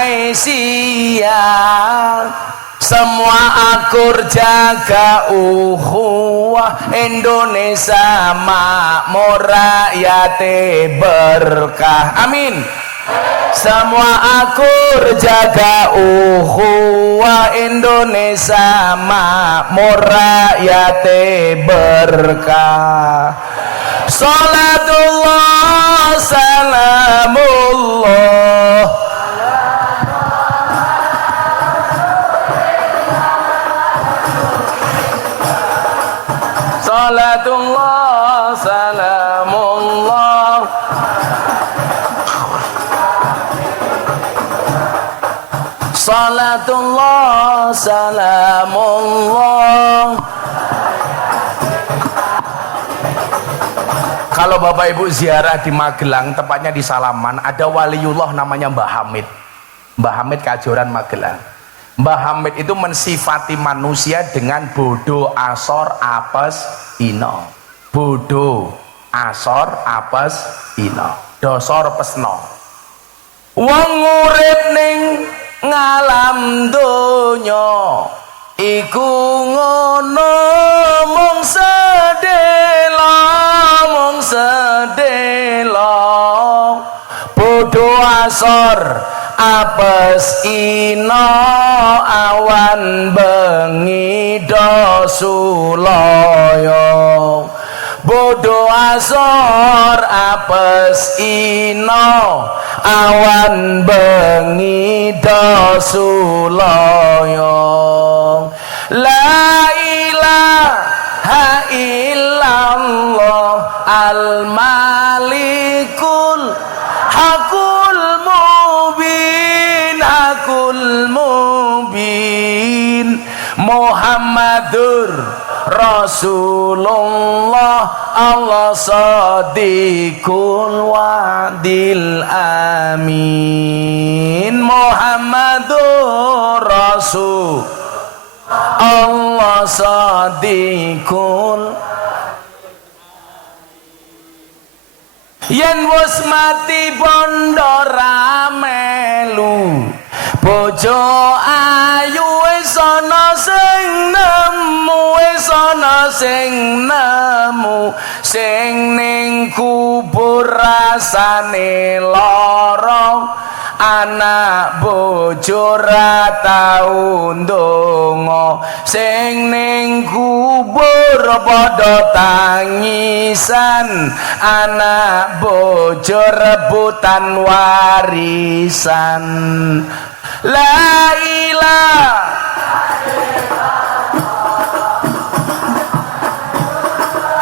Aisyah, semua akur jaga ukhuwah Indonesia makmur rakyate berkah, amin. Semua akur jaga ukhuwah Indonesia makmur rakyate berkah. Salatullah salamullah salatullah salamullah salatullah salamullah. Kalau Bapak Ibu ziarah di Magelang, tepatnya di Salaman, ada waliullah namanya Mbah Hamid. Mbah Hamid Kajoran Magelang. Mbah Hamid itu mensifati manusia dengan bodoh, asor, apes, ino. Bodoh, asor, apes, ino. Dosor pesno. Wong urip ning ngalam donya iku ngono mung sedelo bodoh asor apes ino awan bengi dosuloyo bodoh asor apes ino awan bengi dosuloyo la ilaha illallah al malikul hakul mubin Muhammadur Rasulullah Allah sadiqul wadil amin Muhammadur Rasul Allah sadiqul yen wis mati bondo ramelu bojo ayu wis ana sing nemu wis ana sing nemu sing ning kubur rasane lara anak bojo ra tau ndonga sing ning kubur padha tangisan anak bojo rebutan warisan la ilaha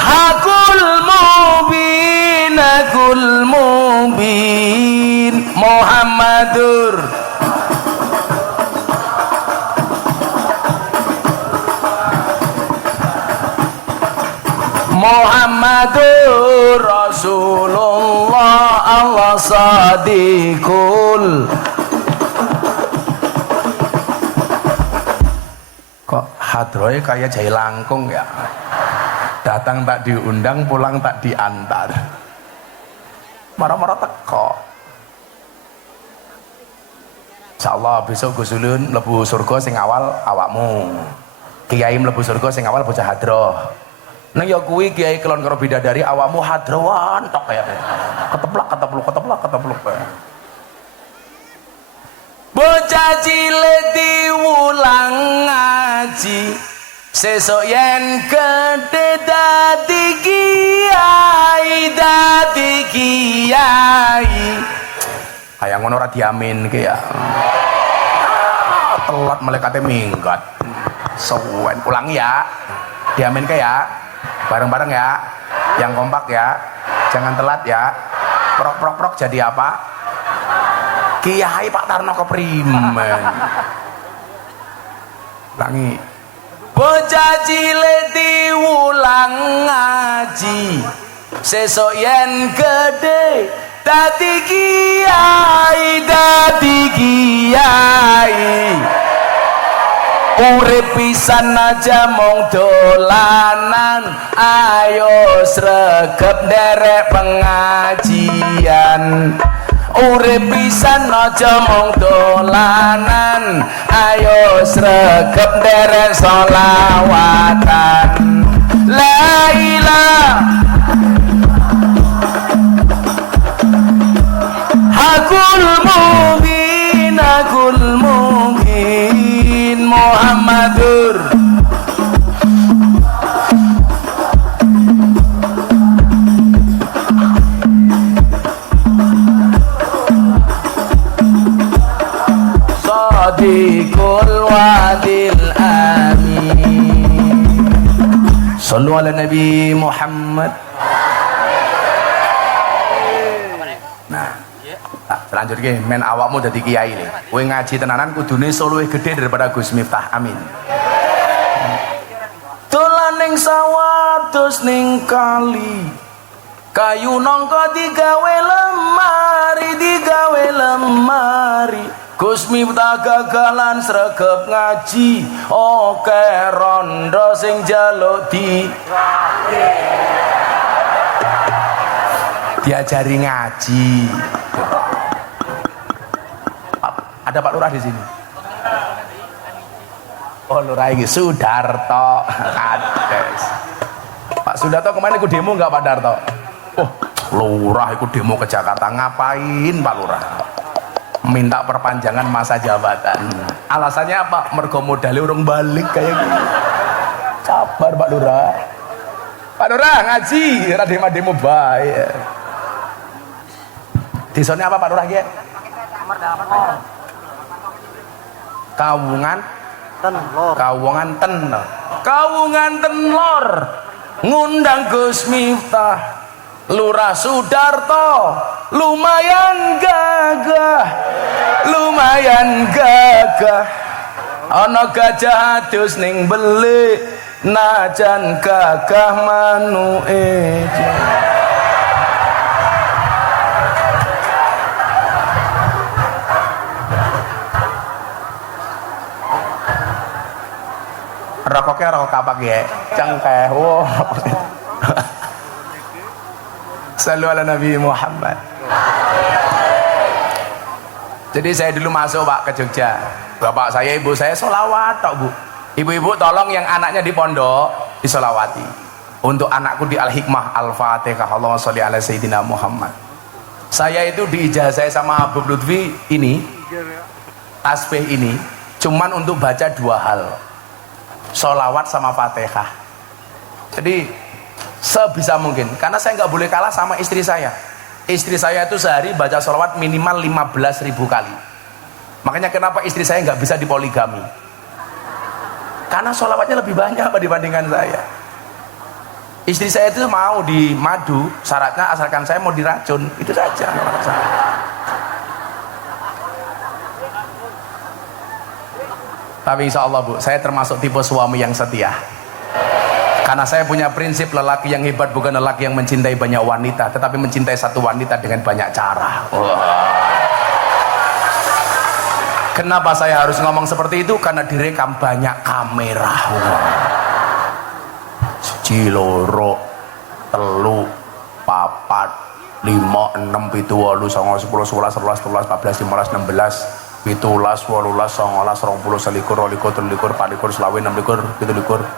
hakul mubin Muhammadur Muhammadur Rasulullah Allah sadiqul. Kok hadroy kayak jai langkung ya, datang tak diundang pulang tak diantar, marah-marah teko. Insyaallah besok Gus Ulun mlebu surga sing awal awakmu, kiai mlebu surga sing awal bocah hadroh. Nang ya kuwi kiai kelon karo bidadari awakmu hadrowan tok kaya keteplak bocah cilik diulang ngaji sesuk yen gedhe dadi kiai kaya ngono ora diaminke ya. Telat malaikate minggat. Suwen ulangi ya. Diaminke ya. Bareng-bareng ya. Yang kompak ya. Jangan telat ya. Prok jadi apa? Kiai Pak Tarno keprimen. Ulangi. Bocah cilik diulang ngaji. Sesuk yen gedhe dadi kiai urip pisan aja mung dolanan ayo sregep nderek pengajian urip pisan aja mung dolanan ayo sregep nderek sholawatan la ilaha Hakul mubin Muhammadur Sadiqul wadil amin. Sallu ala Nabi Muhammad. Lanjut ke, men awakmu dadi kiai nih. Kowe ngaji tenanan kudune soluwe gede daripada Gus Miftah. Amin. Dolan ning sawah dos ning kali. Kayu nangka digawe lemari. Gus Miftah gagalan sregep ngaji. Oke rondo sing njaluk diajari ngaji. Ada Pak Lurah di sini. Oh Lurah ini Sudarto. Ades. Pak Sudarto kemarin ikut demo nggak Pak Darto? Oh Lurah ikut demo ke Jakarta ngapain Pak Lurah? Minta perpanjangan masa jabatan. Alasannya apa? Mergo modalnya urung balik kayak gitu. Sabar Pak Lurah. Pak Lurah ngaji, demo baik. Disone apa Pak Lurah ya? Kawungan Tenlor ngundang Gus Miftah Lurah Sudarto lumayan gagah ana gajah adus ning belik najan gagah manuke. Rokoknya rokok apa ya? Cangkeh. Wow. Sallu ala Nabi Muhammad. Jadi saya dulu masuk Pak ke Jogja. Bapak saya, ibu saya sholawat tok Bu. Ibu-ibu tolong yang anaknya di pondok disolawati. Untuk anakku di Al-Hikmah Al-Fatihah. Allahumma sholli ala Sayyidina Muhammad. Saya itu diijazah sama Habib Lutfi ini, tasbih ini, cuman untuk baca dua hal. Sholawat sama Fatihah. Jadi sebisa mungkin, karena saya nggak boleh kalah sama istri saya. Istri saya itu sehari baca sholawat minimal 15.000 kali. Makanya kenapa istri saya nggak bisa dipoligami, karena sholawatnya lebih banyak dibandingkan saya. Istri saya itu mau di madu, syaratnya asalkan saya mau diracun, itu saja. Tapi insya Allah Bu, saya termasuk tipe suami yang setia. Karena saya punya prinsip lelaki yang hebat bukan lelaki yang mencintai banyak wanita, tetapi mencintai satu wanita dengan banyak cara. Kenapa saya harus ngomong seperti itu? Karena direkam banyak kamera. Siji, loro, telu, papat, 5, 6, 7, 8, 9, 10, 11, 12, 13, 14, 15, 16, 17, 18, 19, 20, 21, 22, 23, 24, 25, 26,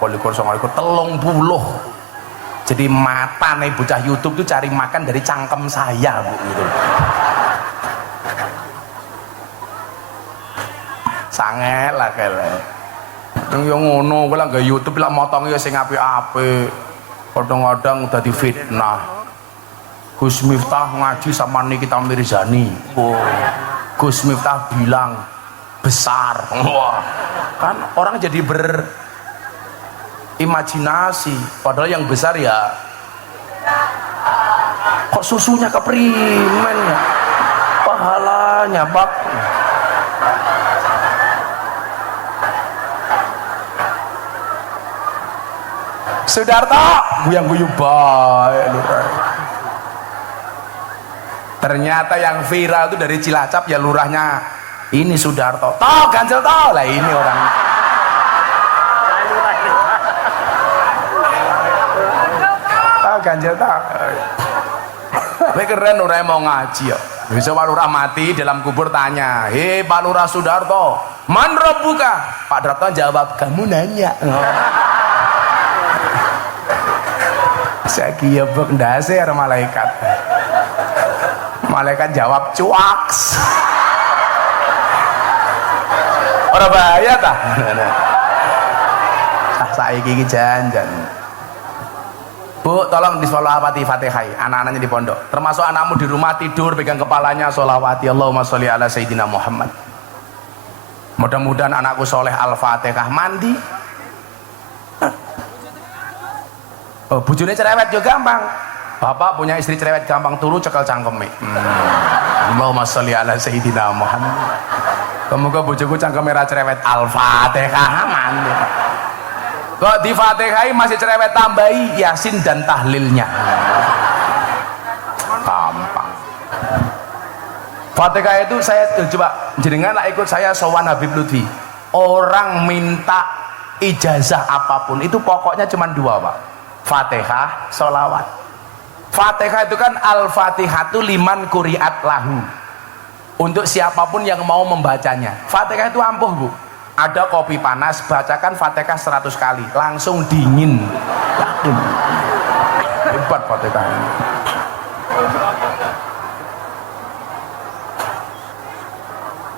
27, 28, 29, 30. Jadi mata nih bocah YouTube tuh cari makan dari cangkem saya Bu gitu. Sangel lah kele. Yang ngono kowe lah gak YouTube lah motong ya sing apik-apik. Kadang-kadang dadi fitnah. Gus Miftah ngaji sama Nikita Mirzani. Oh. Gus Miftah bilang besar. Wah. Kan orang jadi berimajinasi, padahal yang besar ya kok susunya keprimen ya, pahalanya Pak. Sudarto guyang-guyu bae lurah. Ternyata yang viral itu dari Cilacap ya lurahnya ini Sudarto. Toh ganjel toh lah ini orang. Toh ganjel toh. Ini keren lurah mau ngaji ya. Bisa Pak Lurah mati dalam kubur tanya, hei Pak Lurah Sudarto, man rabbuka? Pak Darto jawab, kamu nanya. Saya kira bek dasar malaikat. Malaikat jawab cuaks. Orang bahaya tah. Saiki iki janjan. Bu, tolong disolawati Fatihah anak-anaknya di pondok. Termasuk anakmu di rumah tidur pegang kepalanya solawati Allahumma sholli ala Sayyidina Muhammad. Mudah-mudahan anakku soleh Al-Fatihah mandi. Oh, bujune cerewet juga gampang. Bapak punya istri cerewet gampang turu cekel cangkeme. Allahumma sholli ala Sayyidina Muhammad. Semoga bojoku cangkeme ra cerewet Al-Fatihah mandi. Kok di Fatihah masih cerewet tambahi Yasin dan tahlilnya. Gampang. Fatihah itu saya coba jenengan lah ikut saya sowan Habib Lutfi. Orang minta ijazah apapun itu pokoknya cuma dua Pak. Fatihah, sholawat. Fatihah itu kan Al-Fatihatu liman kuriat lahu. Untuk siapapun yang mau membacanya. Fatihah itu ampuh Bu. Ada kopi panas, bacakan Fatihah 100 kali, langsung dingin. Yakin. Hebat Fatihah ini.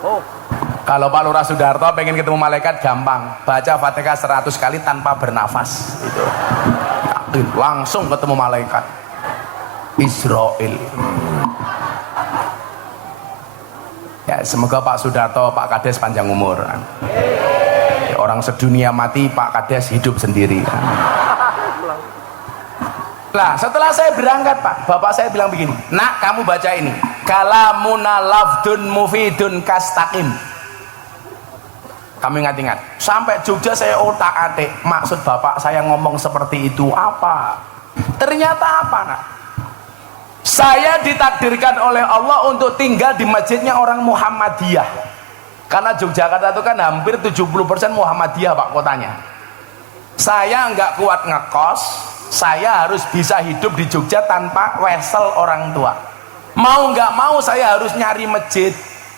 Oh. Kalau Pak Lurah Sudarto pengen ketemu malaikat gampang, baca Fatihah 100 kali tanpa bernafas. Itu. Yakin, langsung ketemu malaikat. Israel. Ya, semoga Pak Sudarto, Pak Kades panjang umur. Orang sedunia mati, Pak Kades hidup sendiri. Nah, setelah saya berangkat Pak, bapak saya bilang begini, nak kamu baca ini, kalamuna lafdun mufidun kastaqim. Kami ingat-ingat. Sampai Jogja saya otak-atik, maksud bapak saya ngomong seperti itu apa? Ternyata apa nak? Saya ditakdirkan oleh Allah untuk tinggal di masjidnya orang Muhammadiyah. Karena Yogyakarta itu kan hampir 70% Muhammadiyah pak kotanya. Saya nggak kuat ngekos, saya harus bisa hidup di Jogja tanpa wesel orang tua. Mau nggak mau saya harus nyari masjid.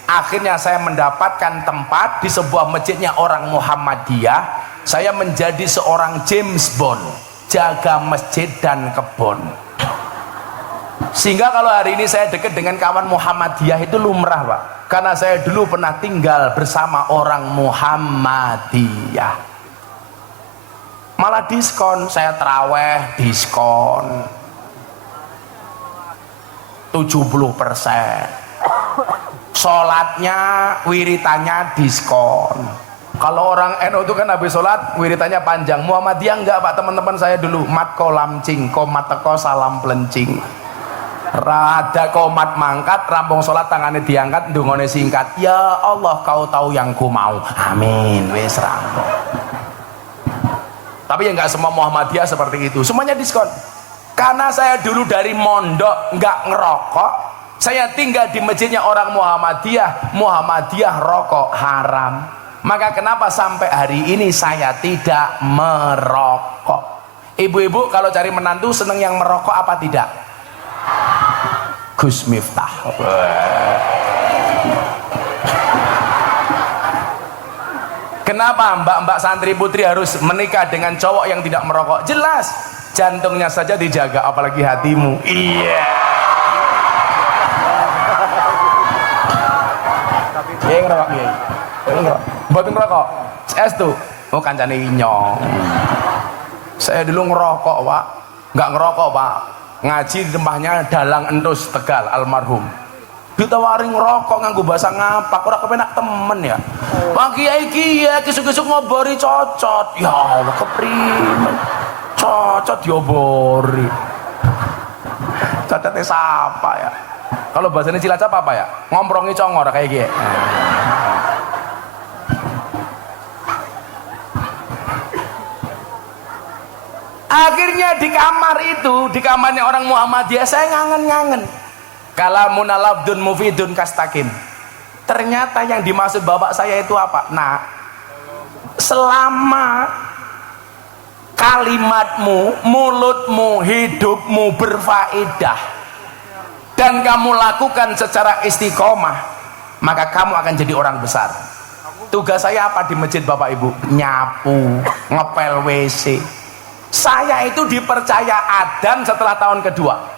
Akhirnya saya mendapatkan tempat di sebuah masjidnya orang Muhammadiyah. Saya menjadi seorang James Bond, jaga masjid dan kebun. Sehingga kalau hari ini saya dekat dengan kawan Muhammadiyah itu lumrah pak, karena saya dulu pernah tinggal bersama orang Muhammadiyah. Malah diskon, saya terawih diskon 70%. Sholatnya, wiritannya diskon. Kalau orang NU itu kan habis sholat wiritannya panjang. Muhammadiyah enggak pak, teman-teman saya dulu mat kolam cing, komat teko salam pelencing. Rada komat mangkat, rampung sholat tangannya diangkat, ndungone singkat. Ya Allah kau tahu yang ku mau. Amin. Wes rampung. Tapi ya enggak semua Muhammadiyah seperti itu. Semuanya diskon. Karena saya dulu dari mondok enggak ngerokok. Saya tinggal di masjidnya orang Muhammadiyah. Muhammadiyah rokok haram. Maka kenapa sampai hari ini saya tidak merokok? Ibu-ibu kalau cari menantu seneng yang merokok apa tidak? Gus Miftah. Kenapa mbak-mbak santri putri harus menikah dengan cowok yang tidak merokok? Jelas, jantungnya saja dijaga, apalagi hatimu. Iya. Iya ngerokok, iya. Buat ngerokok, es tuh, oh kancane inyong. Saya dulu ngerokok pak, nggak ngerokok pak, ngaji di tempatnya Dalang Entus Tegal almarhum. Ditawari ngerokok nganggo bahasa ngapak, ora kepenak temen ya. Pak kiai kiai kisuk-kisuk ngobori cocot, ya Allah keprimen, cocot diobori. Cocotnya siapa ya? Kalau bahasanya Cilacap apa ya? Ngomprongi congor kayak gini. Akhirnya di kamar itu, di kamarnya orang Muhammadiyah, saya ngangen-ngangen. Kalamun alabdun mufidun kastakim. Ternyata yang dimaksud bapak saya itu apa? Nah, selama kalimatmu, mulutmu, hidupmu berfaedah dan kamu lakukan secara istiqomah, maka kamu akan jadi orang besar. Tugas saya apa di masjid bapak ibu? Nyapu, ngepel WC. Saya itu dipercaya adzan setelah tahun kedua,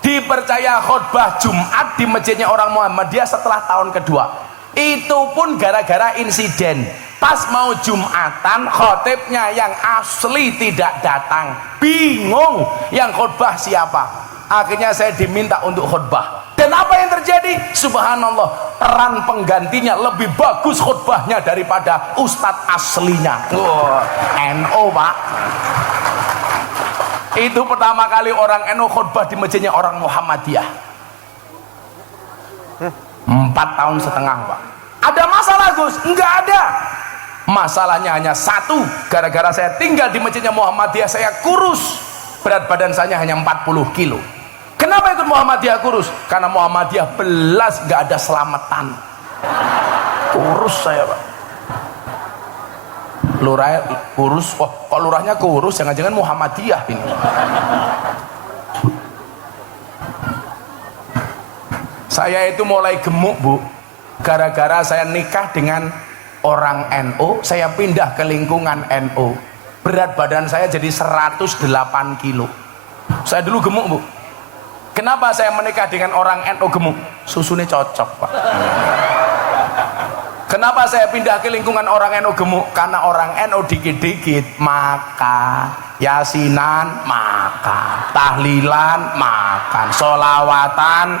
dipercaya khutbah Jumat di masjidnya orang Muhammadiyah setelah tahun kedua. Itu pun gara-gara insiden. Pas mau Jumatan, khotibnya yang asli tidak datang. Bingung yang khutbah siapa. Akhirnya saya diminta untuk khutbah. Dan apa yang terjadi? Subhanallah, peran penggantinya lebih bagus khutbahnya daripada ustadz aslinya. NO pak. Itu pertama kali orang NU khutbah di masjidnya orang Muhammadiyah. 4,5 tahun pak. Ada masalah Gus? Enggak ada. Masalahnya hanya satu, gara-gara saya tinggal di masjidnya Muhammadiyah saya kurus. Berat badan saya hanya 40 kilo. Kenapa ikut Muhammadiyah kurus? Karena Muhammadiyah belas enggak ada selamatan. Kurus saya pak. Lurah kurus, oh kok lurahnya kurus, jangan-jangan Muhammadiyah ini. Saya itu mulai gemuk bu, gara-gara saya nikah dengan orang NU, saya pindah ke lingkungan NU. Berat badan saya jadi 108 kilo. Saya dulu gemuk bu. Kenapa saya menikah dengan orang NU gemuk? Susunya cocok pak. Kenapa saya pindah ke lingkungan orang NU gemuk? Karena orang NU dikit-dikit makan, yasinan makan, tahlilan makan, sholawatan,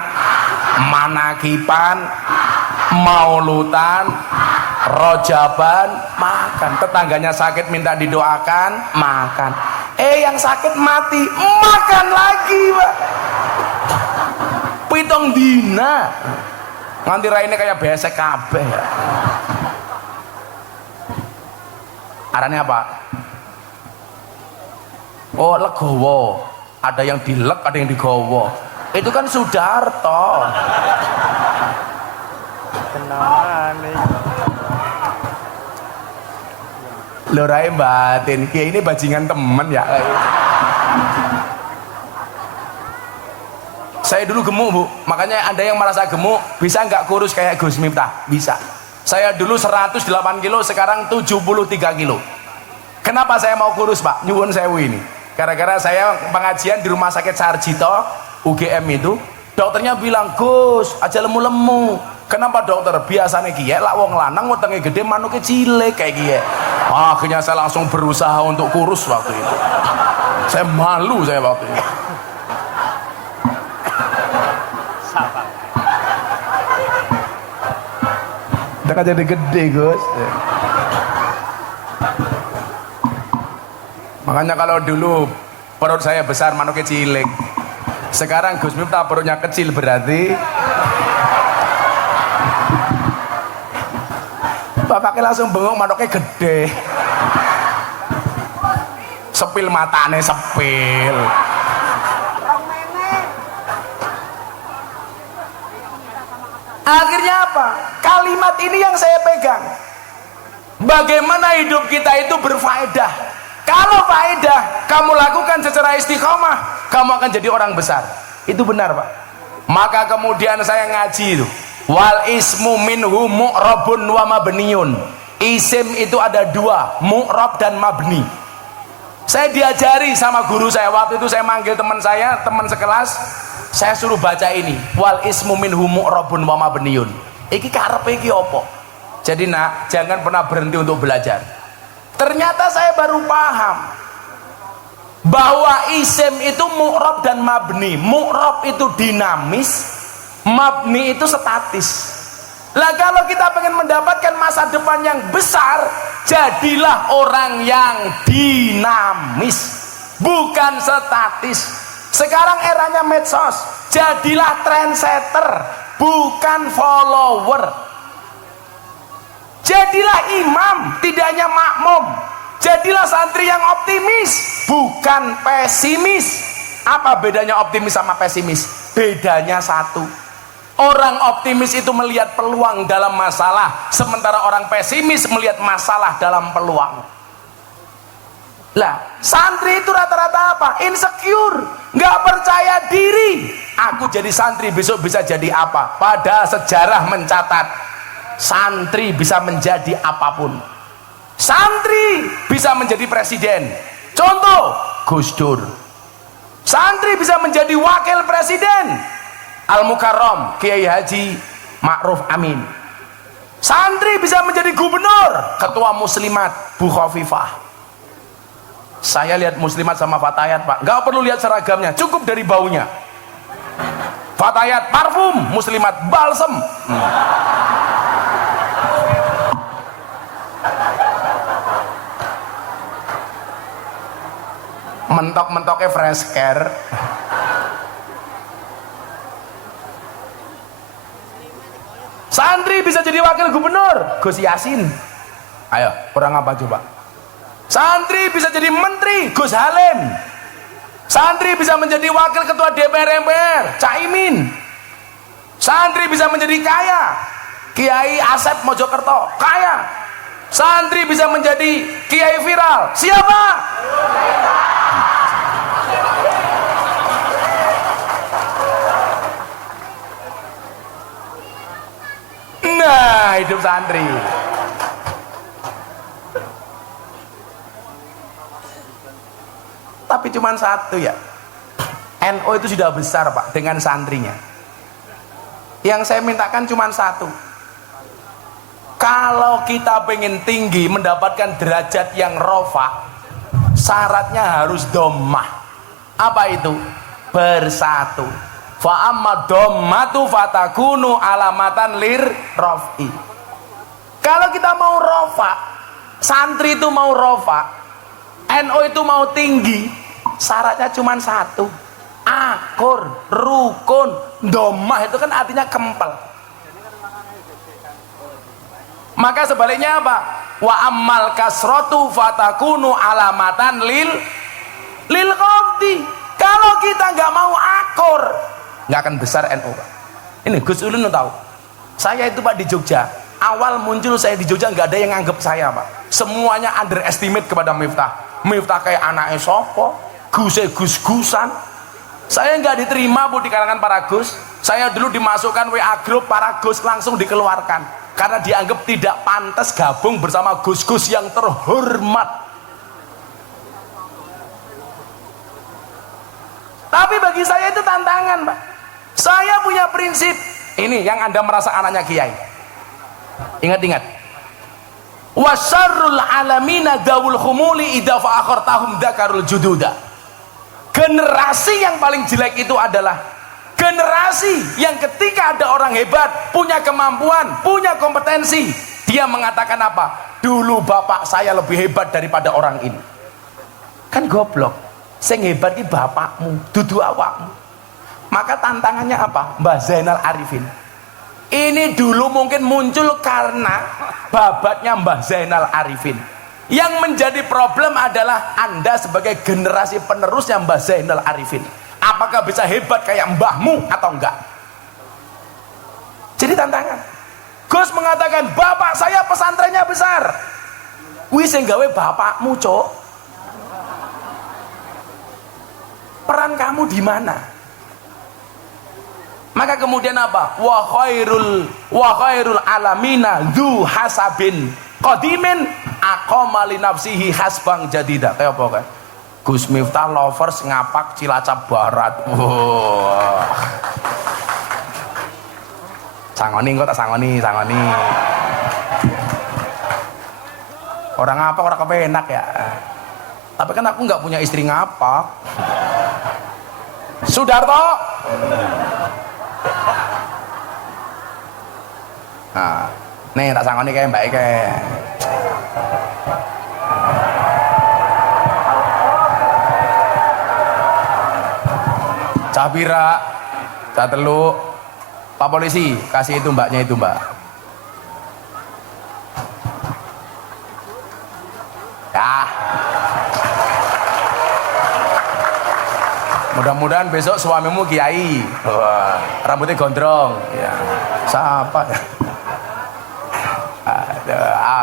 manakipan, maulutan, rojaban makan. Tetangganya sakit minta didoakan makan. Yang sakit mati makan lagi pak. Pitong dina nganti raine kayak besek kabeh. Arane apa? Oh, legowo. Ada yang dilek, ada yang digowo. Itu kan Sudarto. Kenangan nih. Lho rae batin, Kiai ini bajingan temen ya. Saya dulu gemuk Bu, makanya Anda yang merasa gemuk bisa nggak kurus kayak Gus Miftah? Bisa. Saya dulu 108 kilo, sekarang 73 kilo. Kenapa saya mau kurus Pak? Nyuwun sewu ini. Gara-gara saya pengajian di rumah sakit Sarjito, UGM itu, dokternya bilang, Gus, aja lemu-lemu. Kenapa dokter? Biasanya kiye, lak wong lanang wetenge gede, manuknya cilik kayak kiye. Akhirnya saya langsung berusaha untuk kurus waktu itu. Saya malu saya waktu itu. Udah kan jadi gede Gus. Makanya kalau dulu perut saya besar, manuknya cilik. Sekarang Gus Miftah perutnya kecil, berarti bapaknya langsung bengong, manuknya gede. Sepil matane sepil. Akhirnya apa? Kalimat ini yang saya pegang. Bagaimana hidup kita itu berfaedah. Kalau faedah kamu lakukan secara istiqomah, kamu akan jadi orang besar. Itu benar Pak. Maka kemudian saya ngaji itu. Wal ismu minhu mu'rabun wa mabniyun. Isim itu ada dua, mu'rab dan mabni. Saya diajari sama guru saya. Waktu itu saya manggil teman saya, teman sekelas, saya suruh baca ini. Wal ismu minhu mu'rabun wa mabniyun. Iki karepe iki apa? Jadi nak, jangan pernah berhenti untuk belajar. Ternyata saya baru paham bahwa isim itu mu'rab dan mabni. Mu'rab itu dinamis, mabni itu statis. Lah kalau kita pengen mendapatkan masa depan yang besar, jadilah orang yang dinamis, bukan statis. Sekarang eranya medsos, jadilah trendsetter, bukan follower. Jadilah imam, tidak hanya makmum. Jadilah santri yang optimis, bukan pesimis. Apa bedanya optimis sama pesimis? Bedanya satu. Orang optimis itu melihat peluang dalam masalah, sementara orang pesimis melihat masalah dalam peluang. Lah, santri itu rata-rata apa? Insecure, nggak percaya diri. Aku jadi santri besok bisa jadi apa? Padahal sejarah mencatat santri bisa menjadi apapun. Santri bisa menjadi presiden. Contoh, Gus Dur. Santri bisa menjadi wakil presiden. Al-Mukarram Kiai Haji Ma'ruf Amin. Santri bisa menjadi gubernur, ketua muslimat Bu Khofifah. Saya lihat muslimat sama Fatayat Pak, nggak perlu lihat seragamnya, cukup dari baunya. Fatayat parfum, muslimat balsem. Mentok-mentoknya fresh care. Santri bisa jadi wakil gubernur, Gus Yasin. Ayo, kurang apa coba? Santri bisa jadi menteri, Gus Halim. Santri bisa menjadi wakil ketua DPR MPR, Caimin. Santri bisa menjadi kaya, Kiai Asep Mojokerto, kaya. Santri bisa menjadi kiai viral, siapa? Nah, hidup santri. Tapi cuma satu ya, NU itu sudah besar Pak dengan santrinya. Yang saya mintakan cuma satu. Kalau kita pengen tinggi, mendapatkan derajat yang rofa, syaratnya harus dhammah. Apa itu? Bersatu. Fa amma dhammatu fatakunu alamatan lir rofi. Kalau kita mau rofa, santri itu mau rofa, NU itu mau tinggi, syaratnya cuma satu. Akur, rukun, dhammah itu kan artinya kempel. Maka sebaliknya apa? wa ammal kasratu fatakunu alamatan lil qabdi. Kalau kita nggak mau akur, nggak akan besar NU, Pak. Ini Gus Ulun tahu. Saya itu Pak di Jogja, awal muncul saya di Jogja nggak ada yang nganggep saya, Pak. Semuanya underestimate kepada Miftah. Miftah kayak anaknya sopo, gus-gusan. Saya nggak diterima Bu di kalangan para gus. Saya dulu dimasukkan WA grup para gus, langsung dikeluarkan karena dianggap tidak pantas gabung bersama gus-gus yang terhormat. Tapi bagi saya itu tantangan, Pak. Saya punya prinsip. Ini yang Anda merasa anaknya kiai. Ingat-ingat. Wasarrul alamina dawul khumuli idza fa'akhartahum dzakarul jududa. Generasi yang paling jelek itu adalah generasi yang ketika ada orang hebat, punya kemampuan, punya kompetensi, dia mengatakan apa? Dulu bapak saya lebih hebat daripada orang ini. Kan goblok. Sing hebat iki bapakmu, dudu awakmu. Maka tantangannya apa? Mbah Zainal Arifin. Ini dulu mungkin muncul karena babatnya Mbah Zainal Arifin. Yang menjadi problem adalah Anda sebagai generasi penerusnya Mbah Zainal Arifin. Apakah bisa hebat kayak mbahmu atau enggak? Jadi tantangan. Gus mengatakan, bapak saya pesantrennya besar. Wih sing gawe bapakmu, Cok. Peran kamu di mana? Maka kemudian apa? Wa khairul alamina dzu hasabin qadimin aqama li nafsihi hasbang jadida. Kayak apa kayak? Gus Miftah lovers ngapak Cilacap Barat. Wah. Sangoni kok tak sangoni. Orang apa orang kepenak ya. Tapi kan aku nggak punya istri ngapak. Sudarto. Nah, nih tak sangoni kayak mbak Ike. Cah pira, cah telu, Pak Polisi kasih itu mbaknya itu mbak. Ya. Mudah-mudahan besok suamimu kiai. Wah, rambutnya gondrong. Ya. Siapa?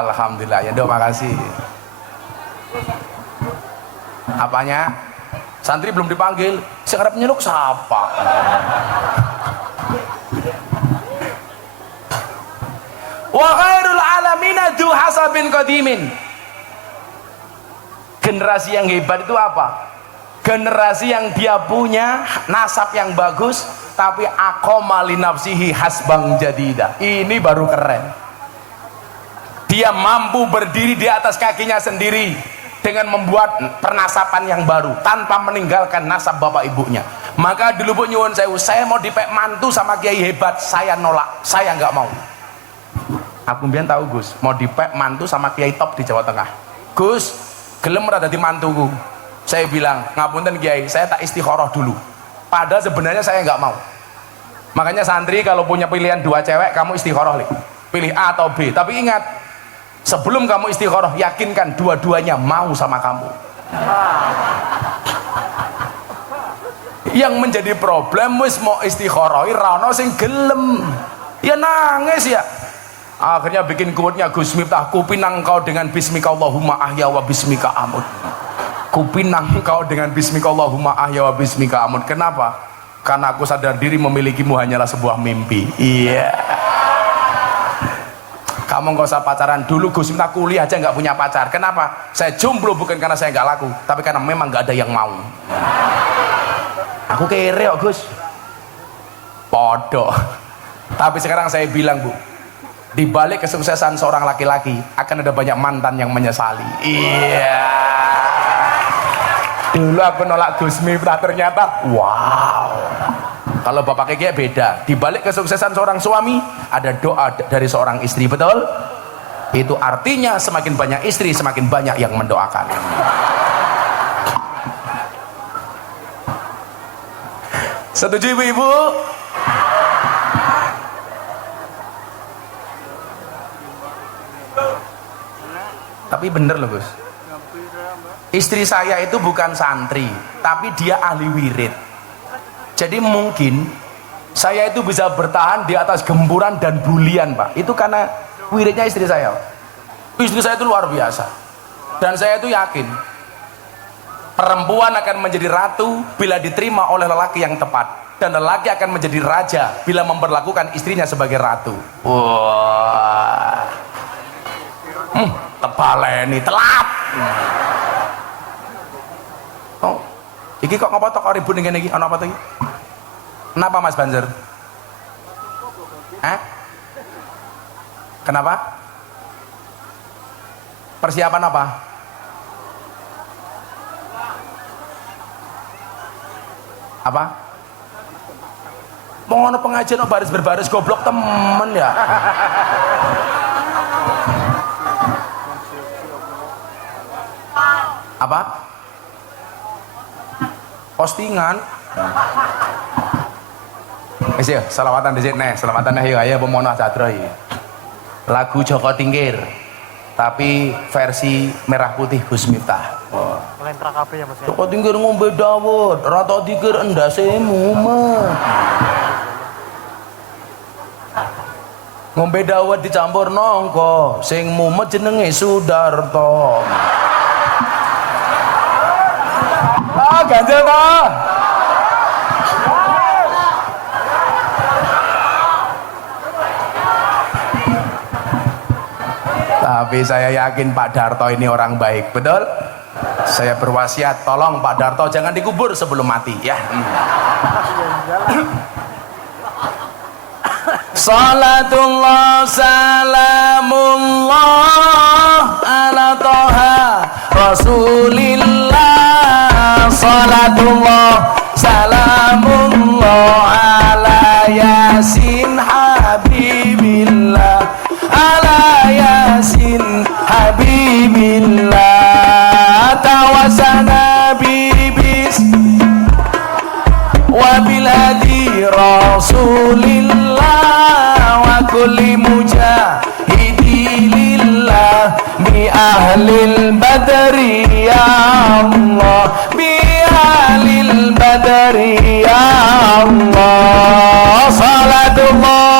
Alhamdulillah ya, Dok, makasih. Apanya? Santri belum dipanggil, sekarang penyeluk siapa? Wa khairul alamina dzu hasabin qadimin. Generasi yang hebat itu apa? Generasi yang dia punya nasab yang bagus, tapi aqama li nafsihi hasbang jadida. Ini baru keren. Dia mampu berdiri di atas kakinya sendiri dengan membuat pernasapan yang baru tanpa meninggalkan nasab bapak ibunya. Maka dulu Bu nyuwun sewu, saya mau dipek mantu sama kiai hebat, saya nolak, saya nggak mau. Aku mbiyen tahu Gus, mau dipek mantu sama kiai top di Jawa Tengah. Gus, gelem ora dadi mantuku. Saya bilang, ngapunten kiai, saya tak istikharah dulu. Padahal sebenarnya saya nggak mau. Makanya santri kalau punya pilihan dua cewek, kamu istikharah, pilih A atau B. Tapi ingat, sebelum kamu istikharah, yakinkan dua-duanya mau sama kamu. Yang menjadi problem wis mau istikharah ra ono sing gelem. Ya nangis ya. Akhirnya bikin quote-nya Gus Miftah, kupinang kau dengan bismika Allahumma ahya wa bismika amut. Kupinang kau dengan bismika Allahumma ahya wa bismika amut. Kenapa? Karena aku sadar diri memilikimu hanyalah sebuah mimpi. Iya. Kamu nggak usah pacaran dulu. Gus Miftah kuliah aja nggak punya pacar. Kenapa? Saya jomblo bukan karena saya nggak laku, tapi karena memang nggak ada yang mau. Aku kere kok Gus. Podo. Tapi sekarang saya bilang Bu, di balik kesuksesan seorang laki-laki akan ada banyak mantan yang menyesali. Iya. Dulu aku nolak Gus Miftah, ternyata wow. Kalau bapak kayak beda. Di balik kesuksesan seorang suami ada doa dari seorang istri, betul? Itu artinya semakin banyak istri semakin banyak yang mendoakan. Setuju ibu-ibu? Tapi bener loh Gus, istri saya itu bukan santri, tapi dia ahli wirid. Jadi mungkin saya itu bisa bertahan di atas gempuran dan bulian Pak, itu karena wiridnya istri saya. Istri saya itu luar biasa, dan saya itu yakin perempuan akan menjadi ratu bila diterima oleh lelaki yang tepat, dan lelaki akan menjadi raja bila memperlakukan istrinya sebagai ratu. Wah, tebaleni telap. Oh, iki kok ngapa tok ribut ngene iki? Ana apa to iki? Kenapa Mas Banzer? Kenapa? Persiapan apa? Apa? Mau ngono pengajian baris berbaris goblok temen ya. Apa? Postingan. Wis ya, selawatan dhisik neh, selawatan neh ayo pemono sadra iki. Lagu Joko Tingkir tapi versi merah putih Gus Miftah. Oh. Lentra kabeh ya Mas. Joko Tingkir ngombe dawet, rata dikir endase mumet. Ngombe dawet dicampur nongko, sing mumet jenenge Sudarto. Ganjel toh. Tapi saya yakin Pak Darto ini orang baik, betul? Saya berwasiat, tolong Pak Darto jangan dikubur sebelum mati ya. Salatullah salamullah ala toha Rasulillah. Salatullah salamullah ala Yasin Habibillah, ala Yasin Habibillah. Tawasana bibis wabil hadi Rasulillah wa kulli mujahidilillah bi ahlil badri ya Allah, bi ahlil badri ya Allah. Salatullah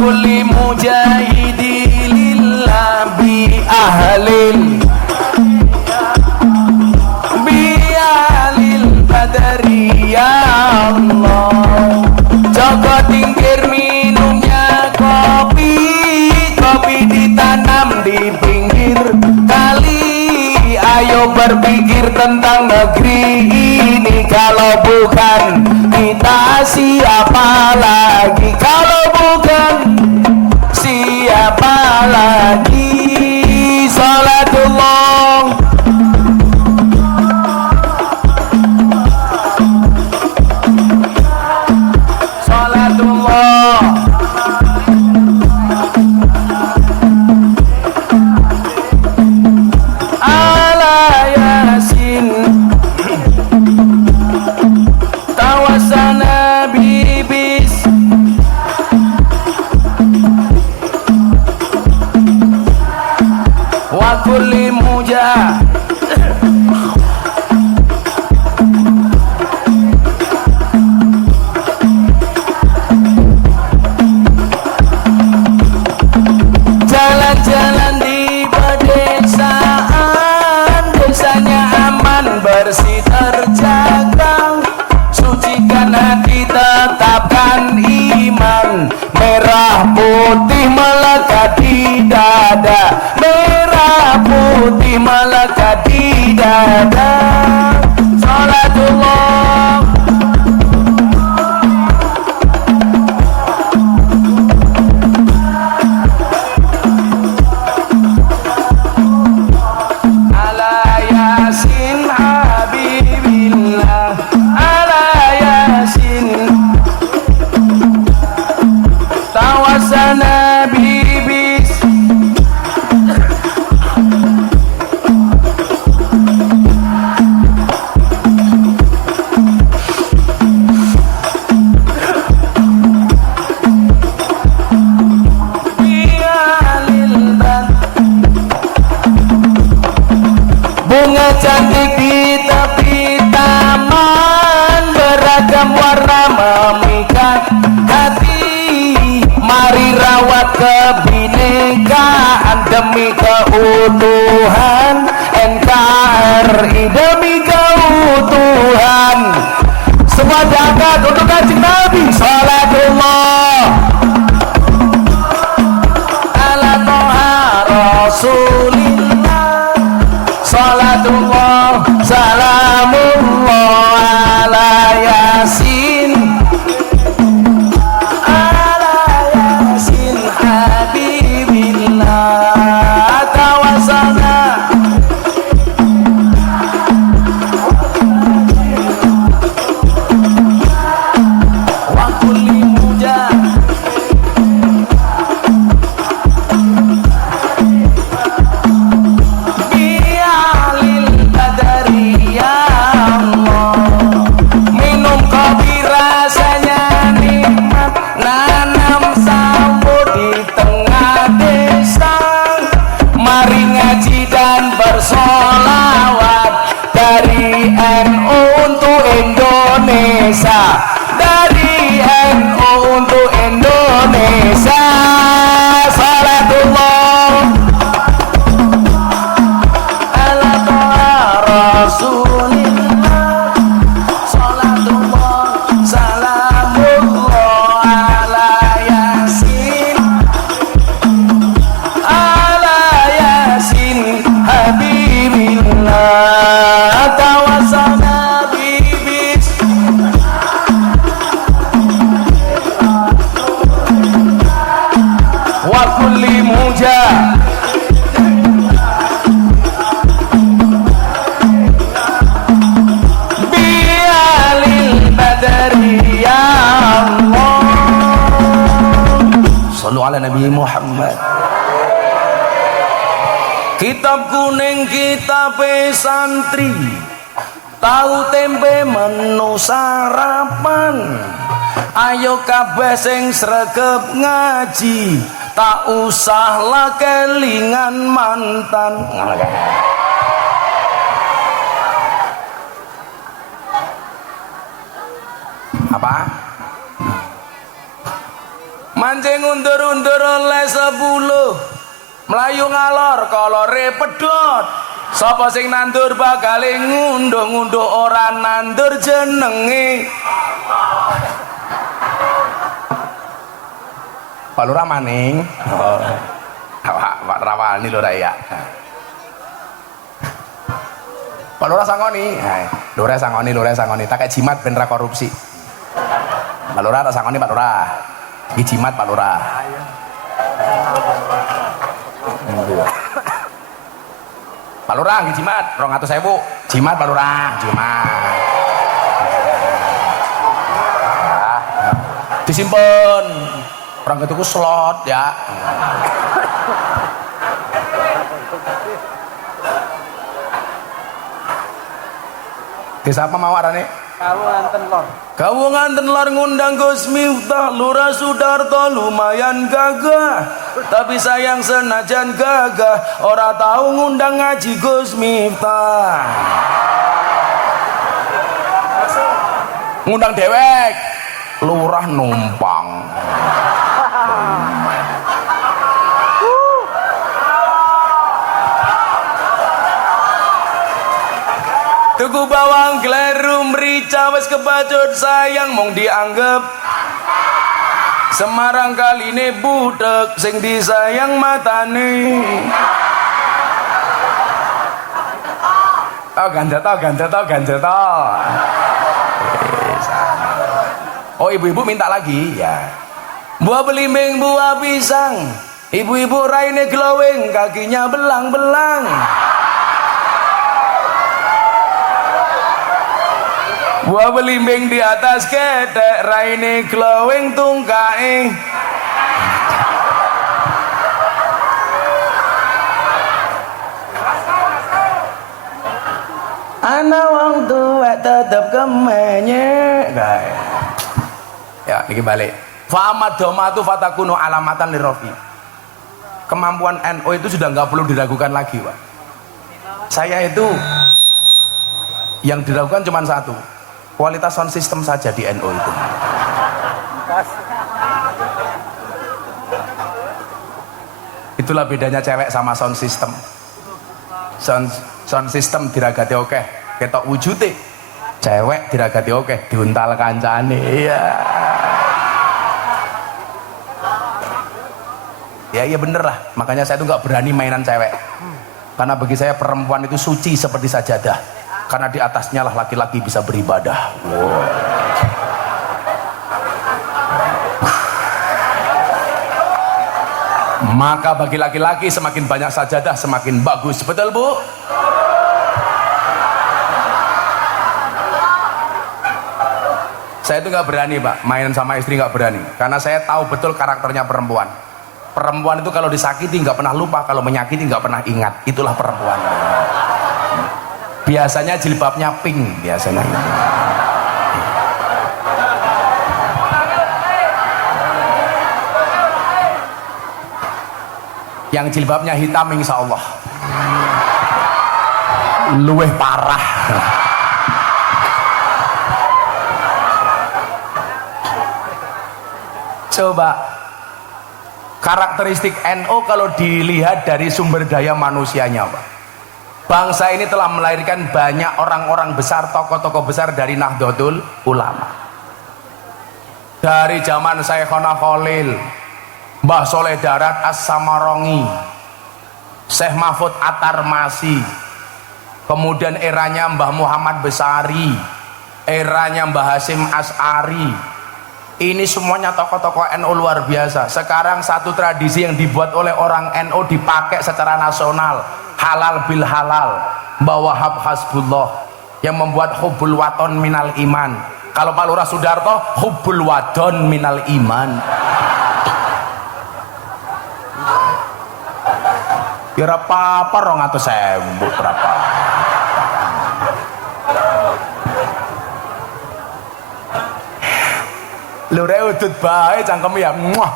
kulli mujahidilillah bi ahlil badri ya Allah. Joko Tingkir minumnya kopi, kopi ditanam di pinggir kali. Ayo berpikir tentang negeri ini, kalau bukan kita siapa lagi? Kalau bukan siapa lagi? Salatullah salatullah ala Yasin tawasana bibis wa kulli mujah. Jalan-jalan di pedesaan, desanya aman bersih terjaga. Sucikan hati, tetapkan iman. Merah putih melekat di dada, merah putih melekat di dada. Salatullah ala cantik di tepi taman, beragam warna memikat hati. Mari rawat kebinekaan demi keutuhan NKRI, demi keutuhan. Semua diangkat untuk Kanjeng Nabi. Salatullah ala Toha Rasulillah, salatullah salamullah ala Yasin, ala Yasin Habibillah. Tawassalna wa kulli mujah bialil badari ya Allah. Minum kopi rasanya nikmat, nanam sambut di tengah desa. Mari ngaji dan bersolawat dari NU untuk Indonesia, dari NU untuk Indonesia. Salatullah ala Toha Rasulillah, salatullah salamullah ala Yasin, ala Yasin Habibillah. Tawassalna bibis wa kulli mujah bialil badari ya Allah. Sallu ala Nabi Muhammad. Kitab kuning kitab santri, tahu tempe menu sarapan. Ayo kabeh sing sregep ngaji, tak usah lah kelingan mantan. Apa? Mancing undur-undur oleh 10, melayu ngalor kolore pedot. Sapa sing nandur bakal ngunduh-ngunduh ora nandur jenenge. Pak Lurah maning. Pak Rawani lho ya. Pak Lurah sangoni. Lurah sangoni. Tak kayak jimat ben ra korupsi. Pak Lurah tak sangoni Pak Lurah. Iki jimat Pak Lurah. Pak Lurah nggih jimat 200.000. Jimat Pak Lurah, jimat. Disimpen. Orang itu slot ya. Desa apa mau arane? Kawungan Lor ngundang Gus Miftah, Lurah Sudarto lumayan gagah. Tapi sayang senajan gagah, ora tahu ngundang ngaji Gus Miftah. Ngundang dewek, lurah numpang. Tuku bawang gleru merica wis kebacut sayang mong dianggap Semarang kali ini budek sing disayang matane. Ganja to. Oh ibu-ibu minta lagi ya. Buah belimbing, buah pisang. Ibu-ibu raine glowing, kakinya belang-belang. Buah belimbing di atas ketek, raine glowing tungkae. Ana wong tuwek tetep kemenye. Ya, niki balik. Fa amadhamatu fatakunu alamatan lirofi. Kemampuan NU itu sudah nggak perlu diragukan lagi, Pak. Saya itu Yang diragukan cuma satu, kualitas sound system saja di NU itu. Itulah bedanya cewek sama sound system. Sound system diragati oke, ketok wujude. Cewek diragati oke, diuntal kancane. Iya. Ya bener lah. Makanya saya tuh nggak berani mainan cewek. Karena bagi saya perempuan itu suci seperti sajadah. Karena di atasnya lah laki-laki bisa beribadah. Wow. Maka bagi laki-laki semakin banyak sajadah semakin bagus. Betul Bu? Saya itu nggak berani Pak, main sama istri nggak berani. Karena saya tahu betul karakternya perempuan. Perempuan itu kalau disakiti nggak pernah lupa, kalau menyakiti nggak pernah ingat. Itulah perempuan. Biasanya jilbabnya pink biasanya. Yang jilbabnya hitam insya Allah luweh parah. Coba karakteristik NU kalau dilihat dari sumber daya manusianya Pak. Bangsa ini telah melahirkan banyak orang-orang besar, tokoh-tokoh besar dari Nahdlatul Ulama. Dari zaman Syekhona Khalil, Mbah Soleh Darat As-Samarongi, Syekh Mahfud At-Tarmasi, kemudian eranya Mbah Muhammad Besari, eranya Mbah Hasyim As'ari. Ini semuanya tokoh-tokoh NU luar biasa. Sekarang satu tradisi yang dibuat oleh orang NU dipakai secara nasional, halal bil halal, Mbah Wahab Hasbullah, yang membuat hubbul waton minal iman. Kalau Pak Lurah Sudarto, hubbul wadon minal iman. Kira apa rong atau sembuh berapa? Lure udut bae cangkem ya. Muah.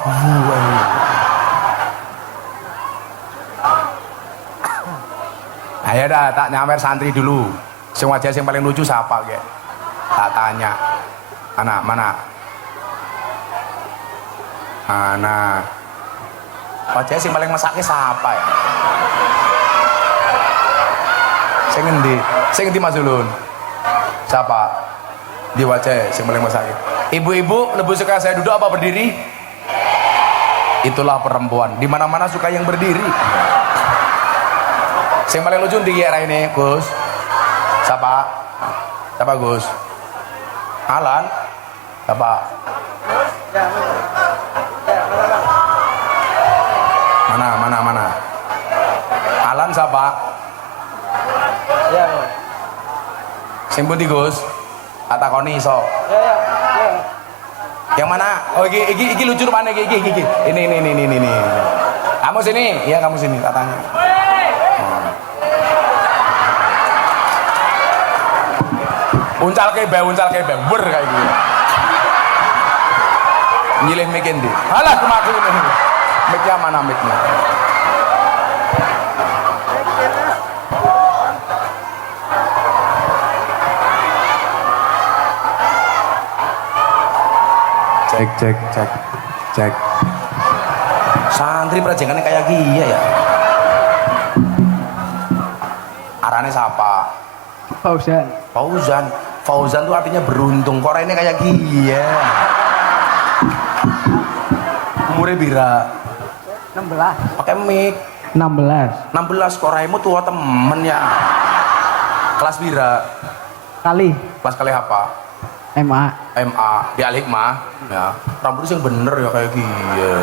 Ayo dah tak nyawer santri dulu. Sing wajah sing paling lucu siapa ge? Tak tanya. Mana? Wajah sing paling mesake siapa ya? Sing endi Mas Ulun? Siapa? Di wajah sing paling mesake. Ibu-ibu lebih suka saya duduk apa berdiri? Itulah perempuan. Di mana-mana suka yang berdiri. Sing paling lucu di era ini, Gus. Siapa Gus? Alan. Siapa? Mana? Alan siapa? Ya. Sing pundi Gus? Kata koni iso. Ya. Yang mana? Oh iki lucu rupanya iki. Ini. Kamu sini. Iya kamu sini katanya. Uncal kebe ber kayak gitu. Nyilih mikin di. Halah kemaku ini. Miknya mana miknya? Cek. Santri prajengannya kayak gini ya. Arane siapa? Fauzan tuh artinya beruntung. Kok ini kayak gini ya. Umurnya bira 16. Pakai mic 16 kok raimu tua temen ya. Kelas bira kelas kali apa? MA di Al-Hikmah ya. Rambutnya yang bener ya kayak gini ya.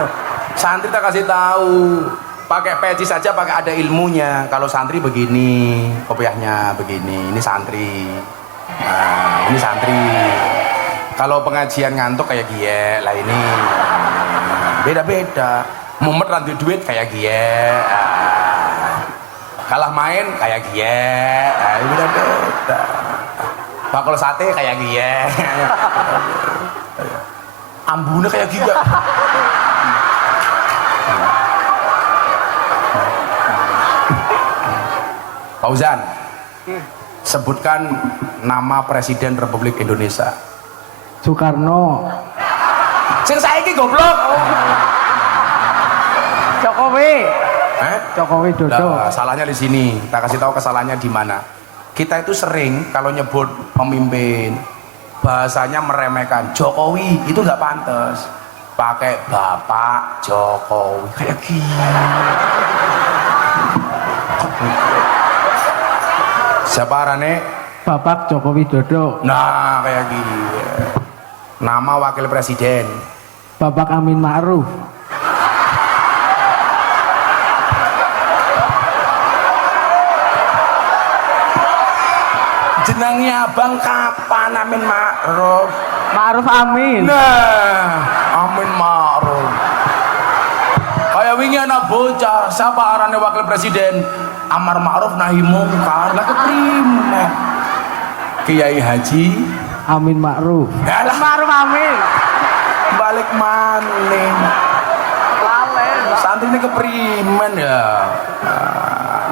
Loh, santri tak kasih tahu pakai peci saja, pakai ada ilmunya. Kalau santri begini, kopiahnya begini, ini santri. Nah, ini santri. Kalau pengajian ngantuk kayak gie lah ini. Beda-beda. Mumet rantu duit kayak gie. Kalah main kayak gie. Beda-beda. Bakul sate kayak gie. Ambune kayak gie. Fauzan, sebutkan nama Presiden Republik Indonesia. Soekarno. Sing saiki goblok. Jokowi. Jokowi Dodo. Nah, salahnya di sini. Kita kasih tahu kesalahannya di mana. Kita itu sering kalau nyebut pemimpin bahasanya meremehkan. Jokowi itu nggak pantas. Pakai Bapak Jokowi kayak gini. Siapa arane? Bapak Jokowi Dodo. Nah, kayak gini. Nama wakil presiden. Bapak Amin Ma'ruf. Jenengnya abang kapan Amin Ma'ruf? Ma'ruf Amin. Nah, Amin Ma'ruf. Kayak wingi anak bocah, siapa arane wakil presiden? Amar Ma'ruf nahi mungkar. Lah keprimen? Kiai Haji Amin Ma'ruf. Alah Ma'ruf Amin. balik maning. Lalen. Santri ini keprimen ya.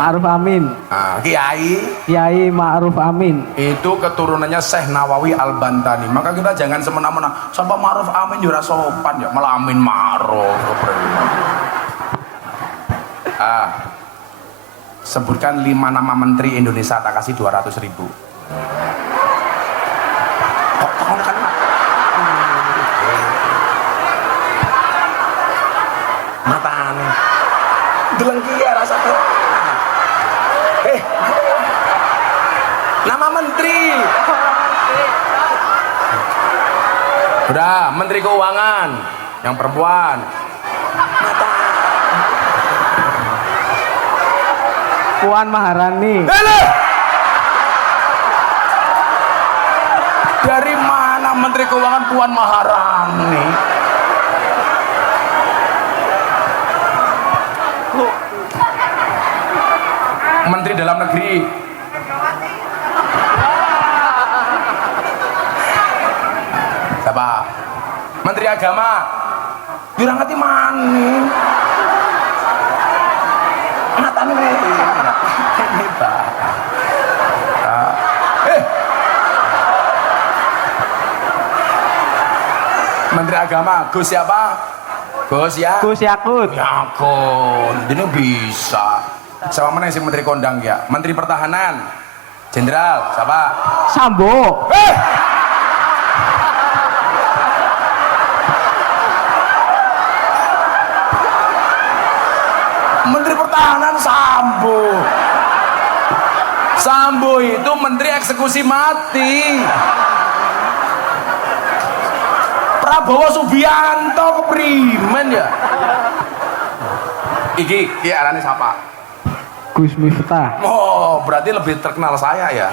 Ma'ruf Amin. Nah, Kiai Ma'ruf Amin. itu keturunannya Syekh Nawawi Al-Bantani. Maka kita jangan semena-mena sampai Ma'ruf Amin jura sopan ya, malah Amin Ma'ruf. Sebutkan 5 nama menteri Indonesia, tak kasih 200.000. Kok kan matane delengki ya rasanya. Nama menteri. Udah, Menteri Keuangan yang perempuan. Puan Maharani. Dari mana Menteri Keuangan Puan Maharani? Menteri Dalam Negeri. Siapa? Menteri Agama. Jurang hati mani. Matane ini Pak. Menteri Agama Gus siapa? Gus ya? Gus Yakut. Yakut. Ini bisa. Siapa mana sih Menteri Kondang ya? Menteri Pertahanan Jenderal siapa? Sambo. Menteri Pertahanan Sambo. Sambo itu Menteri Eksekusi Mati. Prabowo Subianto keprimen ya. Iki arane siapa? Gus Miftah. Oh, berarti lebih terkenal saya ya.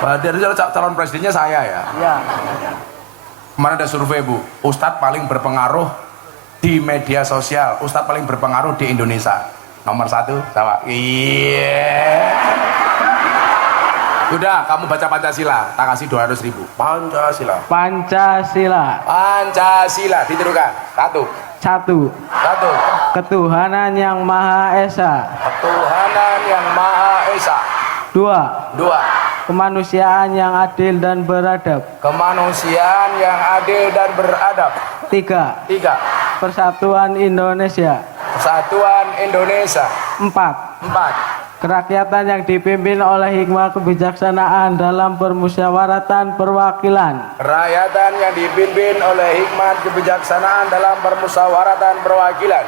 Dari calon presidennya saya ya. Ya. Kemarin ada survei Bu, Ustadz paling berpengaruh di media sosial, Ustadz paling berpengaruh di Indonesia. Nomor 1, sama. Iya. Udah, kamu baca Pancasila, tak kasih 200.000. Pancasila. Pancasila. Pancasila, ditirukan. 1. 1. Ketuhanan yang Maha Esa. Ketuhanan yang Maha Esa. 2. 2. Kemanusiaan yang adil dan beradab. Kemanusiaan yang adil dan beradab. 3. 3. Persatuan Indonesia. Persatuan Indonesia. 4. 4. Kerakyatan yang dipimpin oleh hikmah kebijaksanaan dalam permusyawaratan perwakilan. Kerakyatan yang dipimpin oleh hikmat kebijaksanaan dalam permusyawaratan perwakilan.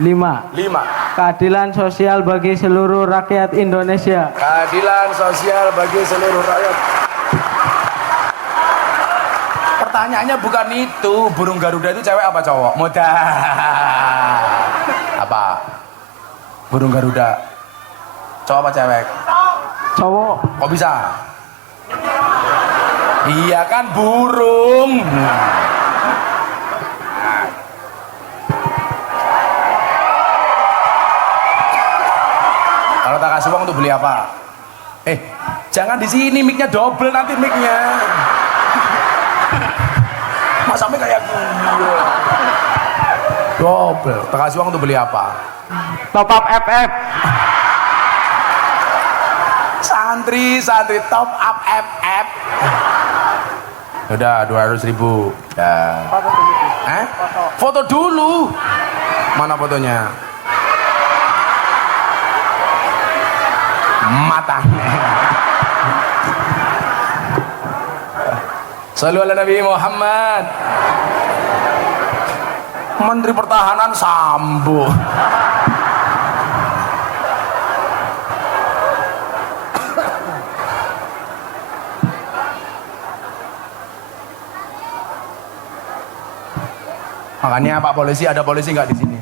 5. 5. Keadilan sosial bagi seluruh rakyat Indonesia. Keadilan sosial bagi seluruh rakyat. Pertanyaannya bukan itu, burung Garuda itu cewek apa cowok? Mudah. Apa? Burung Garuda cowok apa cewek? Cowok. Kok bisa? Iya kan burung. Kalau tak kasih uang untuk beli apa? Jangan di sini, mic-nya double nanti mic-nya. Masa mic kayak gini? Double. Tak kasih uang untuk beli apa? Top up FF. santri top up FF. Udah 200.000. Ya. Foto dulu. Mana fotonya? Matanya. Shallu ala Nabi Muhammad. Menteri Pertahanan Sambo. Makanya Pak Polisi, ada polisi nggak di sini?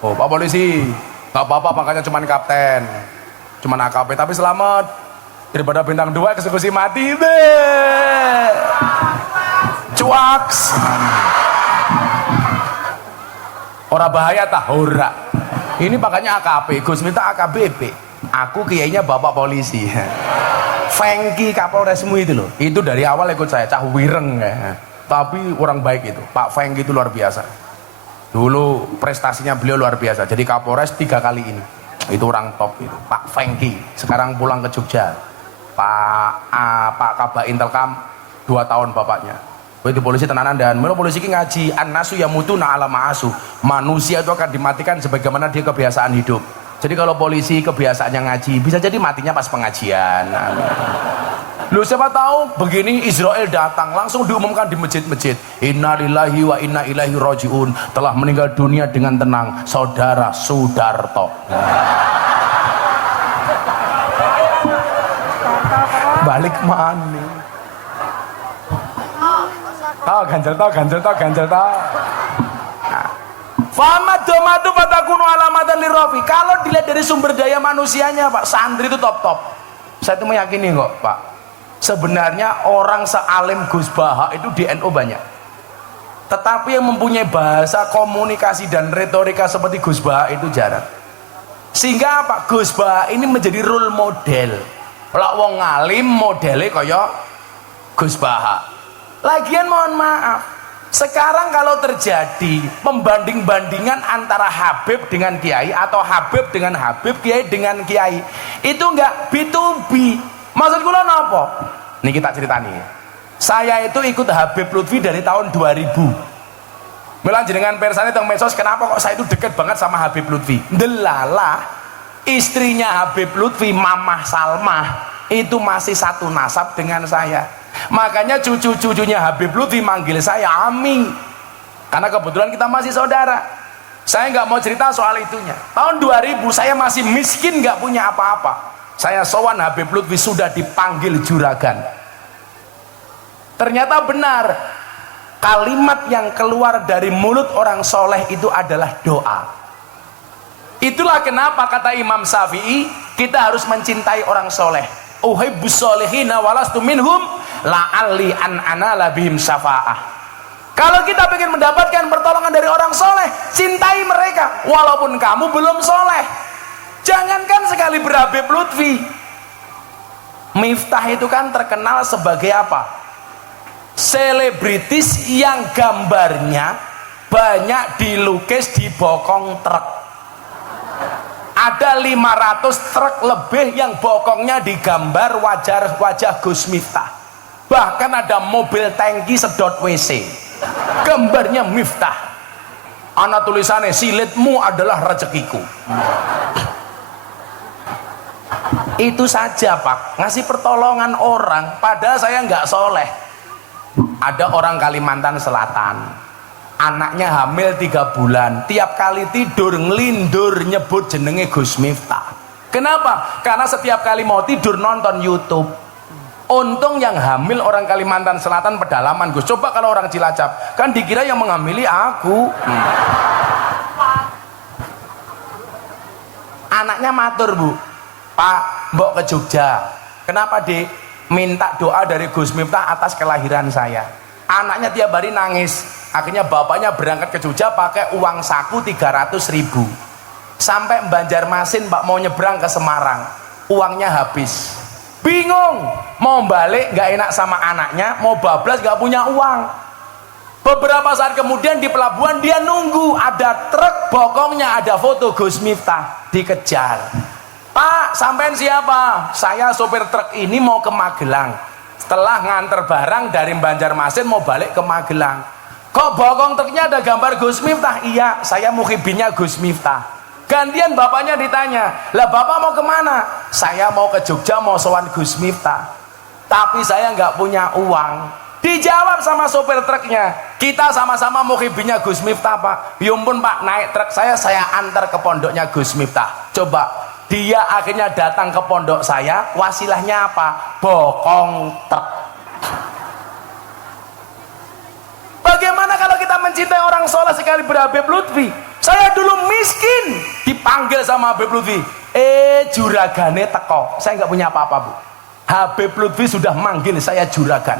Oh Pak Polisi, nggak apa-apa, makanya cuman kapten, cuman AKP, tapi selamat daripada bintang 2 eksekusi mati. Cuaks. Ora bahaya tah ora. Ini makanya AKP, Gus minta AKBP. Aku kiainya Bapak Polisi. Fengki Kapolresmu itu loh. Itu dari awal ikut saya, cah wireng ya. Tapi orang baik itu, Pak Fengki itu luar biasa. Dulu prestasinya beliau luar biasa. Jadi Kapolres 3 kali ini. Itu orang top itu, Pak Fengki. Sekarang pulang ke Jogja. Pak Kabak Intelkam 2 tahun bapaknya. Itu polisi tenanan, dan melo polisi ki ngaji an-nasu yamutuna ala ma'asu. Manusia itu akan dimatikan sebagaimana dia kebiasaan hidup. Jadi kalau polisi kebiasaannya ngaji, bisa jadi matinya pas pengajian. Lu siapa tahu begini Israel datang langsung diumumkan di masjid-masjid, innalillahi wa inna ilaihi rajiun, telah meninggal dunia dengan tenang saudara Sudarto. Balik mana? Ganjel tahu. Famadu patakunu alamatan lirofi. Kalau dilihat dari sumber daya manusianya, Pak, santri itu top. Saya itu meyakini kok, Pak. Sebenarnya orang sealim Gus Baha itu di NU banyak. Tetapi yang mempunyai bahasa komunikasi dan retorika seperti Gus Baha itu jarang. Sehingga apa? Gus Baha ini menjadi role model. Lak wong ngalim modelnya kaya Gus Baha. Lagian mohon maaf, sekarang kalau terjadi pembanding-bandingan antara Habib dengan Kiai atau Habib dengan Habib, Kiai dengan Kiai, itu enggak B2B. Maksud kula napa? Nih kita ceritani. Saya itu ikut Habib Lutfi dari tahun 2000. Melan jenengan persane teng medsos, kenapa kok saya itu deket banget sama Habib Lutfi? Delalah istrinya Habib Lutfi, Mamah Salmah, itu masih satu nasab dengan saya. Makanya cucu-cucunya Habib Lutfi manggil saya Ami. Karena kebetulan kita masih saudara. Saya nggak mau cerita soal itunya. Tahun 2000 saya masih miskin, nggak punya apa-apa. Saya sowan Habib Lutfi, sudah dipanggil juragan. Ternyata benar, kalimat yang keluar dari mulut orang soleh itu adalah doa. Itulah kenapa kata Imam Syafi'i, kita harus mencintai orang soleh. Uhibbus solihina walastu minhum la'alli an anala bihim syafa'ah. Kalau kita ingin mendapatkan pertolongan dari orang soleh, cintai mereka walaupun kamu belum soleh. Jangankan sekali berhabib Lutfi, Miftah itu kan terkenal sebagai apa? Selebritis yang gambarnya banyak dilukis di bokong truk. Ada 500 truk lebih yang bokongnya digambar wajah Gus Miftah. Bahkan ada mobil tangki sedot WC, gambarnya Miftah. Ana tulisannya, silitmu adalah rezekiku. Itu saja Pak, ngasih pertolongan orang, padahal saya nggak soleh. Ada orang Kalimantan Selatan, anaknya hamil 3 bulan, tiap kali tidur ngelindur nyebut jenenge Gus Miftah. Kenapa? Karena setiap kali mau tidur nonton YouTube. Untung yang hamil orang Kalimantan Selatan pedalaman Gus. Coba kalau orang Cilacap, kan dikira yang menghamili aku. Anaknya matur, Bu, Pak, mbok ke Jogja. Kenapa, Dek? Minta doa dari Gus Miftah atas kelahiran saya. Anaknya tiap hari nangis. Akhirnya bapaknya berangkat ke Jogja pakai uang saku 300.000. Sampai Banjarmasin, Pak, mau nyebrang ke Semarang, uangnya habis. Bingung, mau balik nggak enak sama anaknya, mau bablas nggak punya uang. Beberapa saat kemudian di pelabuhan dia nunggu ada truk, bokongnya ada foto Gus Miftah, dikejar. Pak, sampean siapa? Saya sopir truk ini mau ke Magelang. Setelah nganter barang dari Banjarmasin mau balik ke Magelang. Kok bokong truknya ada gambar Gus Miftah? Iya, saya muhibinnya Gus Miftah. Gantian bapaknya ditanya, lah bapak mau kemana? Saya mau ke Jogja, mau sowan Gus Miftah. Tapi saya nggak punya uang. Dijawab sama sopir truknya, kita sama-sama muhibinnya Gus Miftah Pak. Yumpun Pak, naik truk saya antar ke pondoknya Gus Miftah. Coba, dia akhirnya datang ke pondok saya, wasilahnya apa? Bokong truk. Bagaimana kalau kita mencintai orang soleh sekali Habib Lutfi? Saya dulu miskin, dipanggil sama Habib Lutfi. Juragane teko. Saya nggak punya apa-apa Bu. Habib Lutfi sudah manggil saya juragan.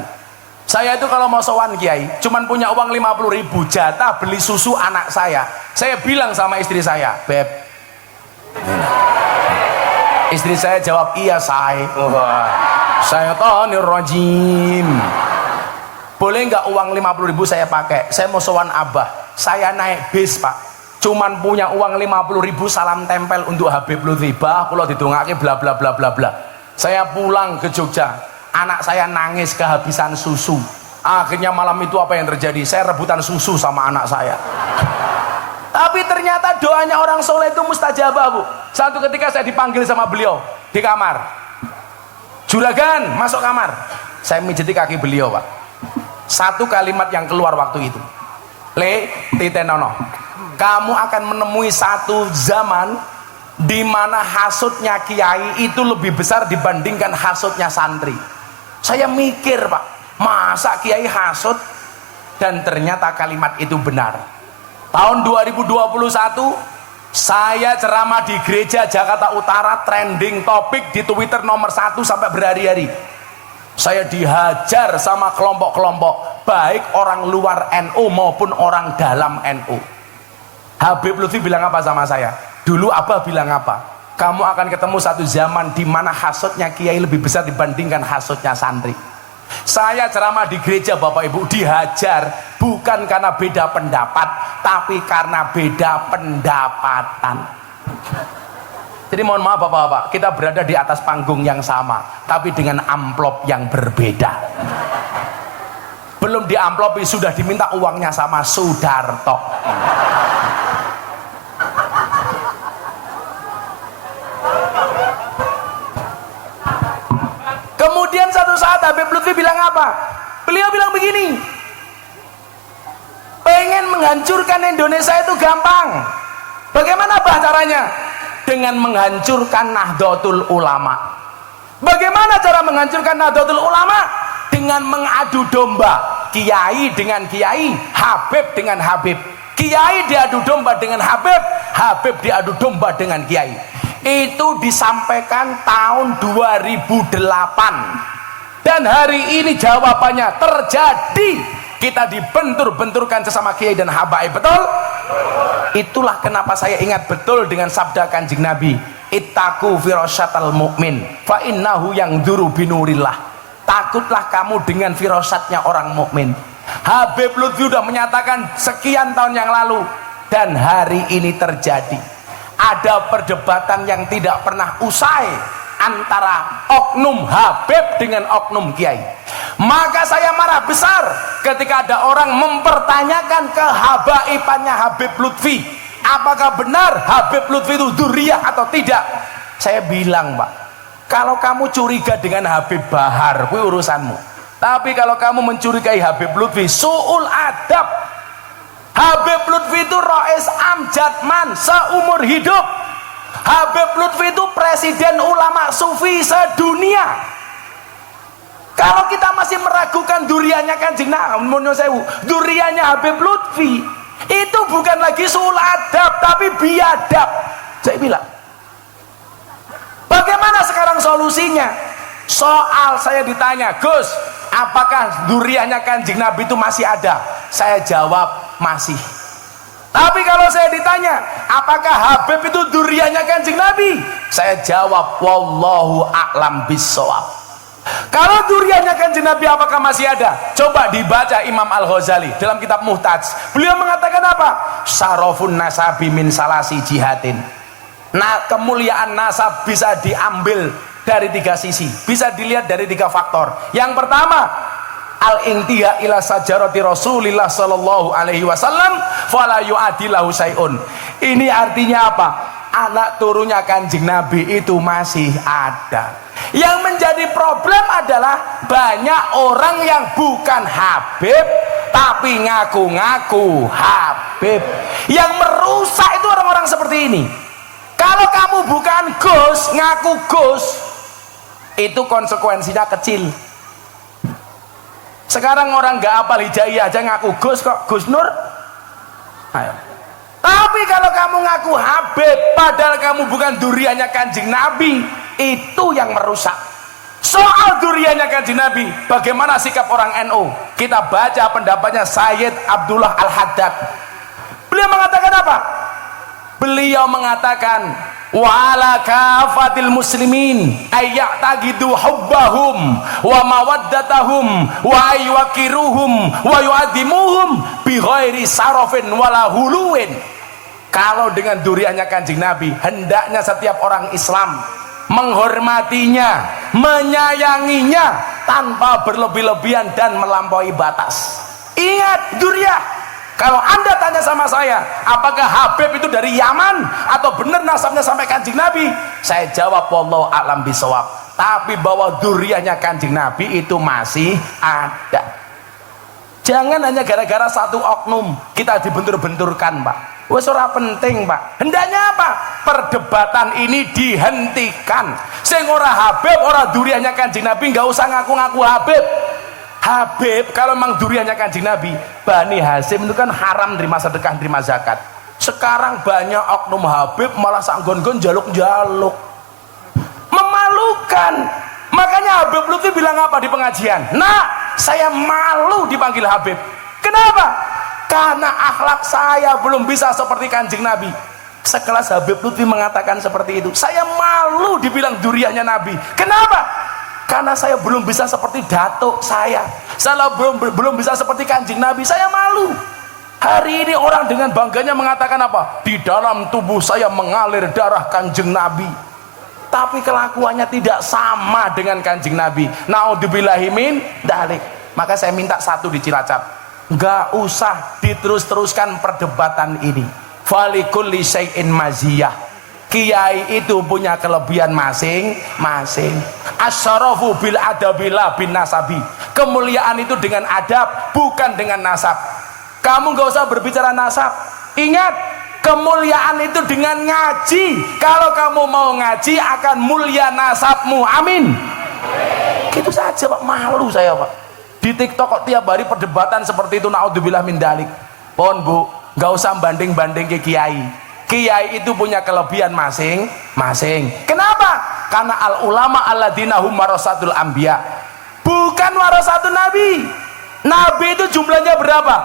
Saya itu kalau mau sowan kiai, cuman punya uang 50.000 jatah beli susu anak saya. Saya bilang sama istri saya, Beb. Istri saya jawab, iya say. Saya tonir rajim. Boleh nggak uang 50.000 saya pakai? Saya mau sowan Abah. Saya naik bis Pak. Cuman punya uang 50.000 salam tempel untuk Habib Lutfi. Bah, kalau didongake bla bla bla bla bla. Saya pulang ke Jogja. Anak saya nangis kehabisan susu. Akhirnya malam itu apa yang terjadi? Saya rebutan susu sama anak saya. Tapi ternyata doanya orang soleh itu mustajabah Bu. Satu ketika saya dipanggil sama beliau di kamar. Juragan, masuk kamar. Saya mijiti kaki beliau Pak. Satu kalimat yang keluar waktu itu. Titenono. Kamu akan menemui satu zaman di mana hasutnya kiai itu lebih besar dibandingkan hasutnya santri. Saya mikir Pak, masa kiai hasut? Dan ternyata kalimat itu benar. Tahun 2021 saya ceramah di gereja Jakarta Utara, trending topik di Twitter nomor 1 sampai berhari-hari. Saya dihajar sama kelompok-kelompok, baik orang luar NU maupun orang dalam NU. Habib Lutfi bilang apa sama saya? Dulu Abah bilang apa? Kamu akan ketemu satu zaman di mana hasutnya kiai lebih besar dibandingkan hasutnya santri. Saya ceramah di gereja Bapak Ibu dihajar bukan karena beda pendapat, tapi karena beda pendapatan. Jadi mohon maaf Bapak-bapak, kita berada di atas panggung yang sama, tapi dengan amplop yang berbeda. Belum diamplopi sudah diminta uangnya sama Sudarto. Kemudian satu saat Habib Lutfi bilang apa? Beliau bilang begini, pengen menghancurkan Indonesia itu gampang. Bagaimana bah caranya? Dengan menghancurkan Nahdlatul Ulama. Bagaimana cara menghancurkan Nahdlatul Ulama? Dengan mengadu domba, kiai dengan kiai, Habib dengan Habib. Kiai diadu domba dengan Habib, Habib diadu domba dengan kiai. Itu disampaikan tahun 2008 dan hari ini jawabannya terjadi. Kita dibentur-benturkan sesama kiai dan habaib, betul? Itulah kenapa saya ingat betul dengan sabda Kanjeng Nabi, ittaqu firasyatal mu'min fa innahu yangduru binurillah. Takutlah kamu dengan firasatnya orang mukmin. Habib Lutfi sudah menyatakan sekian tahun yang lalu dan hari ini terjadi. Ada perdebatan yang tidak pernah usai antara oknum Habib dengan oknum kiai. Maka saya marah besar ketika ada orang mempertanyakan kehabaibannya Habib Lutfi. Apakah benar Habib Lutfi itu dzurriyah atau tidak? Saya bilang Pak, kalau kamu curiga dengan Habib Bahar, itu urusanmu. Tapi kalau kamu mencurigai Habib Lutfi, su'ul adab. Habib Lutfi itu Rois Amjadman seumur hidup. Habib Lutfi itu presiden ulama sufi sedunia. Kalau kita masih meragukan duriannya Kanjeng Nabi, duriannya Habib Lutfi, itu bukan lagi su'ul adab tapi biadab. Saya bilang, bagaimana sekarang solusinya? Soal saya ditanya, Gus, apakah duriannya Kanjeng Nabi itu masih ada? Saya jawab, masih. Tapi kalau saya ditanya, apakah Habib itu duriannya Kanjeng Nabi? Saya jawab, wallahu a'lam bissawab. Kalau duriannya Kanjeng Nabi apakah masih ada? Coba dibaca Imam Al-Ghazali dalam kitab Muhtaj. Beliau mengatakan apa? Syarafun nasabi min salasi jihadin. Nah, kemuliaan nasab bisa diambil dari 3 sisi, bisa dilihat dari 3 faktor. Yang pertama, al-intiha ila sajarati Rasulillah sallallahu alaihi wasallam fala yu'adilahu sayun. Ini artinya apa? Anak turunnya Kanjeng Nabi itu masih ada. Yang menjadi problem adalah banyak orang yang bukan Habib tapi ngaku-ngaku Habib. Yang merusak itu orang-orang seperti ini. Kalau kamu bukan Gus, ngaku Gus, itu konsekuensinya kecil. Sekarang orang nggak hafal hijaiyah aja ngaku Gus kok, Gus Nur. Ayo. Tapi kalau kamu ngaku Habib, padahal kamu bukan duriannya Kanjeng Nabi, itu yang merusak. Soal duriannya Kanjeng Nabi, bagaimana sikap orang NU? Kita baca pendapatnya Sayyid Abdullah Al-Haddad. Beliau mengatakan apa? Beliau mengatakan wa'ala kafatil muslimin ayya'taqidu hubbahum wa mawaddatahum wa aywakiruhum wa yu'addimuhum bi ghairi sarafin wala huluin. Kalau dengan duriannya Kanjeng Nabi, hendaknya setiap orang Islam menghormatinya, menyayanginya tanpa berlebih-lebihan dan melampaui batas. Ingat duriah. Kalau Anda tanya sama saya, apakah Habib itu dari Yaman atau benar nasabnya sampai Kanjeng Nabi? Saya jawab wallahu a'lam bishawab. Tapi bahwa duriannya Kanjeng Nabi itu masih ada. Jangan hanya gara-gara satu oknum kita dibentur-benturkan, Pak. Wes ora penting, Pak. Hendaknya apa? Perdebatan ini dihentikan. Sing ora Habib, ora duriannya Kanjeng Nabi, nggak usah ngaku-ngaku Habib. Habib kalau memang duriannya Kanjeng Nabi, Bani Hasyim itu kan haram terima sedekah, terima zakat. Sekarang banyak oknum Habib malah sanggon-gon jaluk-jaluk, memalukan. Makanya Habib Lutfi bilang apa di pengajian? Nah, saya malu dipanggil Habib. Kenapa? Karena akhlak saya belum bisa seperti Kanjeng Nabi. Sekelas Habib Lutfi mengatakan seperti itu. Saya malu dibilang duriannya Nabi. Kenapa? Karena saya belum bisa seperti datuk saya belum bisa seperti Kanjeng Nabi. Saya malu. Hari ini orang dengan bangganya mengatakan apa? Di dalam tubuh saya mengalir darah Kanjeng Nabi. Tapi kelakuannya tidak sama dengan Kanjeng Nabi. Naudzubillahi min dzalik. Maka saya minta satu di Cilacap, nggak usah diterus-teruskan perdebatan ini. Falikulli syai'in maziyah. Kiai itu punya kelebihan masing-masing. Asyarafu bil adabila bin nasabi. Kemuliaan itu dengan adab, bukan dengan nasab. Kamu nggak usah berbicara nasab. Ingat, kemuliaan itu dengan ngaji. Kalau kamu mau ngaji akan mulia nasabmu. Amin. Gitu saja, Pak. Malu saya, Pak. Di TikTok kok tiap hari perdebatan seperti itu. Naudzubillah min dzalik. Pohon, Bu, nggak usah banding-banding ke kiai. Kiai itu punya kelebihan masing-masing. Kenapa? Karena al ulama alladzina hum warasatul anbiya, bukan warasatun nabi. Nabi itu jumlahnya berapa?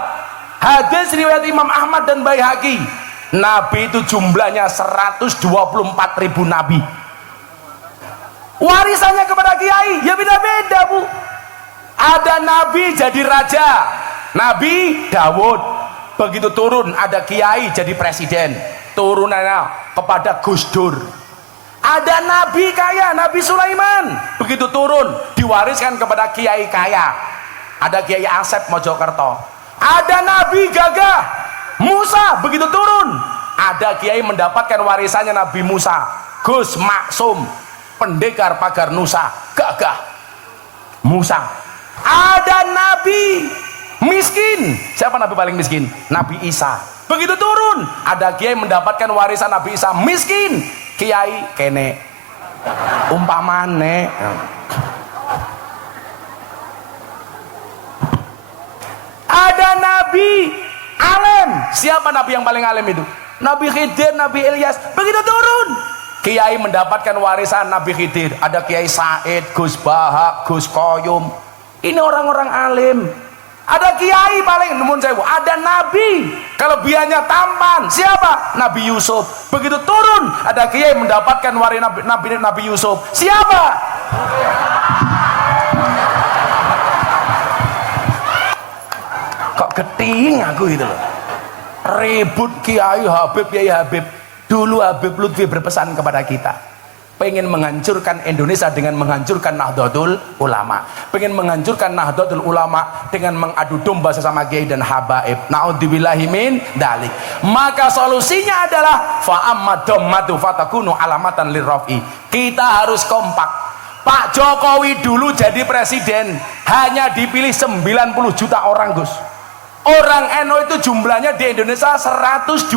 Hadis riwayat Imam Ahmad dan Baihaqi, Nabi itu jumlahnya 124.000 nabi. Warisannya kepada kiai ya beda-beda, Bu. Ada nabi jadi raja, Nabi Dawud. Begitu turun ada kiai jadi presiden, turunannya kepada Gus Dur. Ada nabi kaya, Nabi Sulaiman. Begitu turun diwariskan kepada kiai kaya, ada Kiai Asep Mojokerto. Ada nabi gagah, Musa. Begitu turun ada kiai mendapatkan warisannya Nabi Musa, Gus Maksum, pendekar pagar Nusa, gagah Musa. Ada nabi miskin. Siapa nabi paling miskin? Nabi Isa. Begitu turun ada kiai mendapatkan warisan Nabi Isa, miskin. Kiai kene umpamane. Ada nabi alim. Siapa nabi yang paling alim itu? Nabi Khidir, Nabi Ilyas. Begitu turun kiai mendapatkan warisan Nabi Khidir, ada Kiai Said, Gus Bahak, Gus Koyum. Ini orang-orang alim. Ada kiai paling nemun sewu, ada nabi kelebihannya tampan. Siapa? Nabi Yusuf. Begitu turun ada kiai mendapatkan warisan Nabi Yusuf. Siapa? Kok geting aku itu loh. Ribut kiai Habib, kiai Habib. Dulu Habib Lutfi berpesan kepada kita, pengen menghancurkan Indonesia dengan menghancurkan Nahdlatul Ulama, pengen menghancurkan Nahdlatul Ulama dengan mengadu domba sesama kiai dan habaib. Naudzubillahi min dalik. Maka solusinya adalah fa'amad dhammatu fatakunu alamatan lirrafi. Kita harus kompak. Pak Jokowi dulu jadi presiden hanya dipilih 90 juta orang, Gus. Orang NU itu jumlahnya di Indonesia 125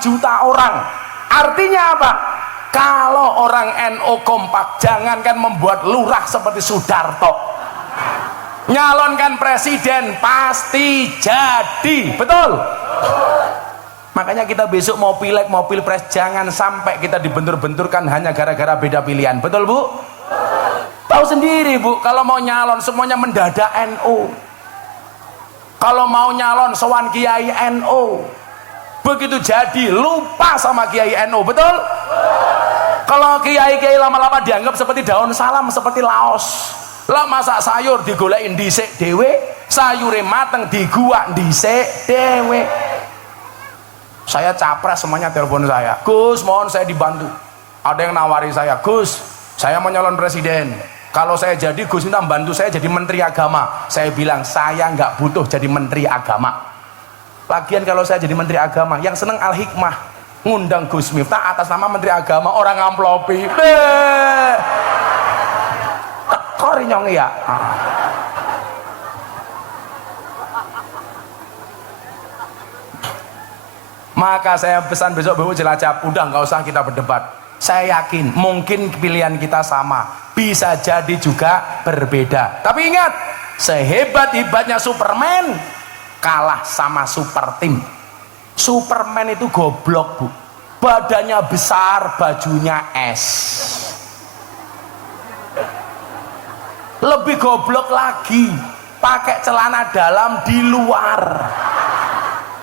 juta orang. Artinya apa? Kalau orang NU kompak, jangankan membuat lurah seperti Sudarto, nyalonkan presiden pasti jadi. Betul? Makanya kita besok mau pileg, mau pilpres, jangan sampai kita dibentur-benturkan hanya gara-gara beda pilihan. Betul, Bu? Tahu sendiri, Bu, kalau mau nyalon semuanya mendadak NU. Kalau mau nyalon sowan Kiai NU, begitu jadi lupa sama Kiai NU. Betul? Kalau kiai-kiai lama-lama dianggap seperti daun salam, seperti laos. Lah masak sayur digolekin dhisik dhewe, sayure mateng diguak dhisik dhewe. Saya capres semuanya telepon saya, Gus mohon saya dibantu. Ada yang nawari saya, Gus saya mau nyalon presiden, kalau saya jadi Gus minta bantu saya jadi menteri agama. Saya bilang saya nggak butuh jadi menteri agama. Lagian kalau saya jadi menteri agama, yang seneng Al Hikmah ngundang Gus Miftah atas nama menteri agama, orang amplopi tekor nyong ya. Maka saya pesan besok Bu Cilacap, udah nggak usah kita berdebat. Saya yakin mungkin pilihan kita sama, bisa jadi juga berbeda. Tapi ingat, sehebat-hebatnya Superman kalah sama super team. Superman itu goblok, Bu. Badannya besar, bajunya es. Lebih goblok lagi, pakai celana dalam di luar.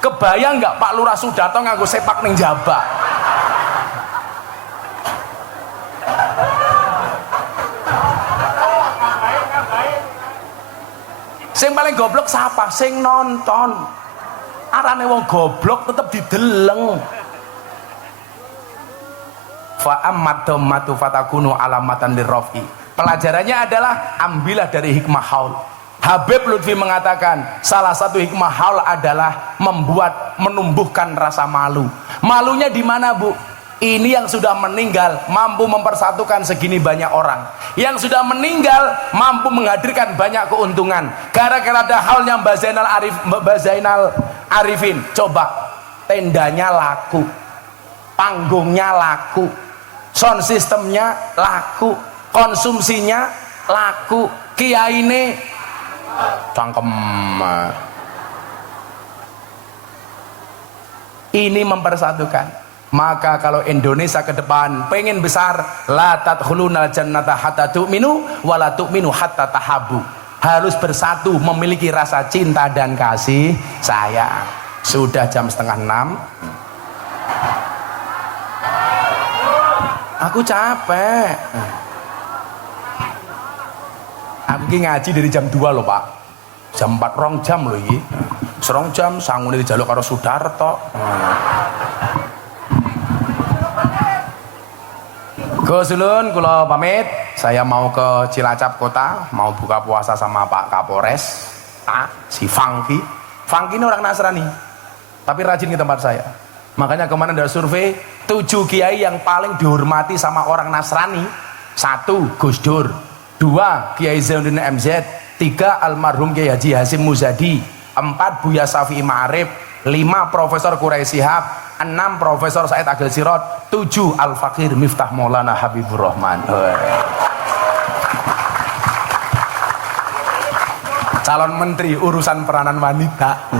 Kebayang nggak Pak Lurah Sudarto nganggo sepak ning jaba? Sing paling goblok siapa? Sing nonton. Arane wong goblok tetep dideleng. Fa ammadamatu fatakunu alamatan lirrafi. Pelajarannya adalah ambillah dari hikmah haul. Habib Lutfi mengatakan salah satu hikmah haul adalah menumbuhkan rasa malu. Malunya di mana, Bu? Ini yang sudah meninggal mampu mempersatukan segini banyak orang. Yang sudah meninggal mampu menghadirkan banyak keuntungan. Gara-gara ada halnya Mbak Zainal Arifin. Coba, tendanya laku, panggungnya laku, sound systemnya laku, konsumsinya laku, kiai ini cangkem. Ini mempersatukan. Maka kalau Indonesia ke depan pengen besar, la tadkhulunal jannata hatta tu'minu wa la tu'minu hatta tahabbu. Harus bersatu, memiliki rasa cinta dan kasih sayang. Sudah jam 5:30. Aku capek. Aku ki ngaji dari jam 2 loh, Pak. Jam 4 rong jam loh iki. Serong jam sangune dijaluk karo Sudarto. Gus Ulun, kula pamit. Saya mau ke Cilacap kota, mau buka puasa sama Pak Kapolres, si Funky. Funky ini orang Nasrani, tapi rajin ke tempat saya. Makanya kemarin ada survei 7 kiai yang paling dihormati sama orang Nasrani. 1 Gus Dur, 2 Kiai Zainuddin MZ, 3 almarhum Kiai Haji Hasyim Muzadi, 4 Buya Syafi'i Ma'arif, 5 Profesor Quraisy Shihab, 6 Profesor Said Agil Sirot, 7 Al-Fakir Miftah Maulana Habibur Rahman. Calon menteri urusan peranan wanita.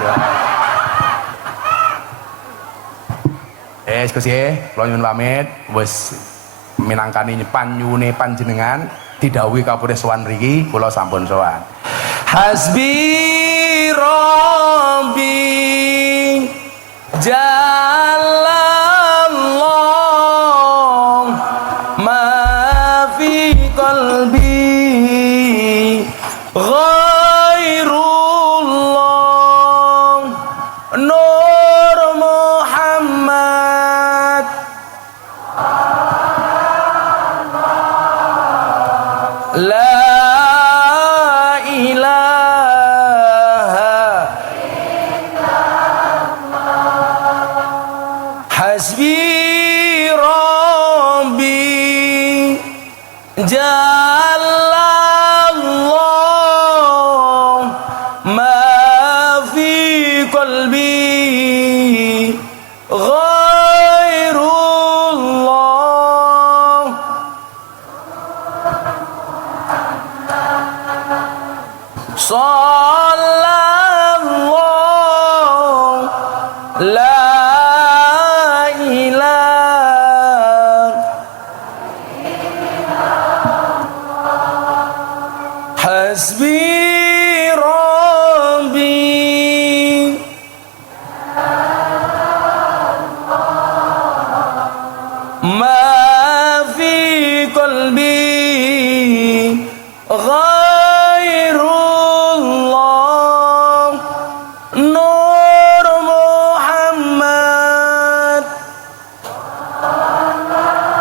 Gus kula nyuwun pamit, wis minangkani panyune panjenengan didhawuhi kapures sowan mriki, kula sampun sowan. Hasbi Rabbi Jalallah ma fi qalbi ghairullah Nur Muhammad Jallallah ma fi qalbi ghairullah. Sallallahu la ilaha hasbi rabbi ma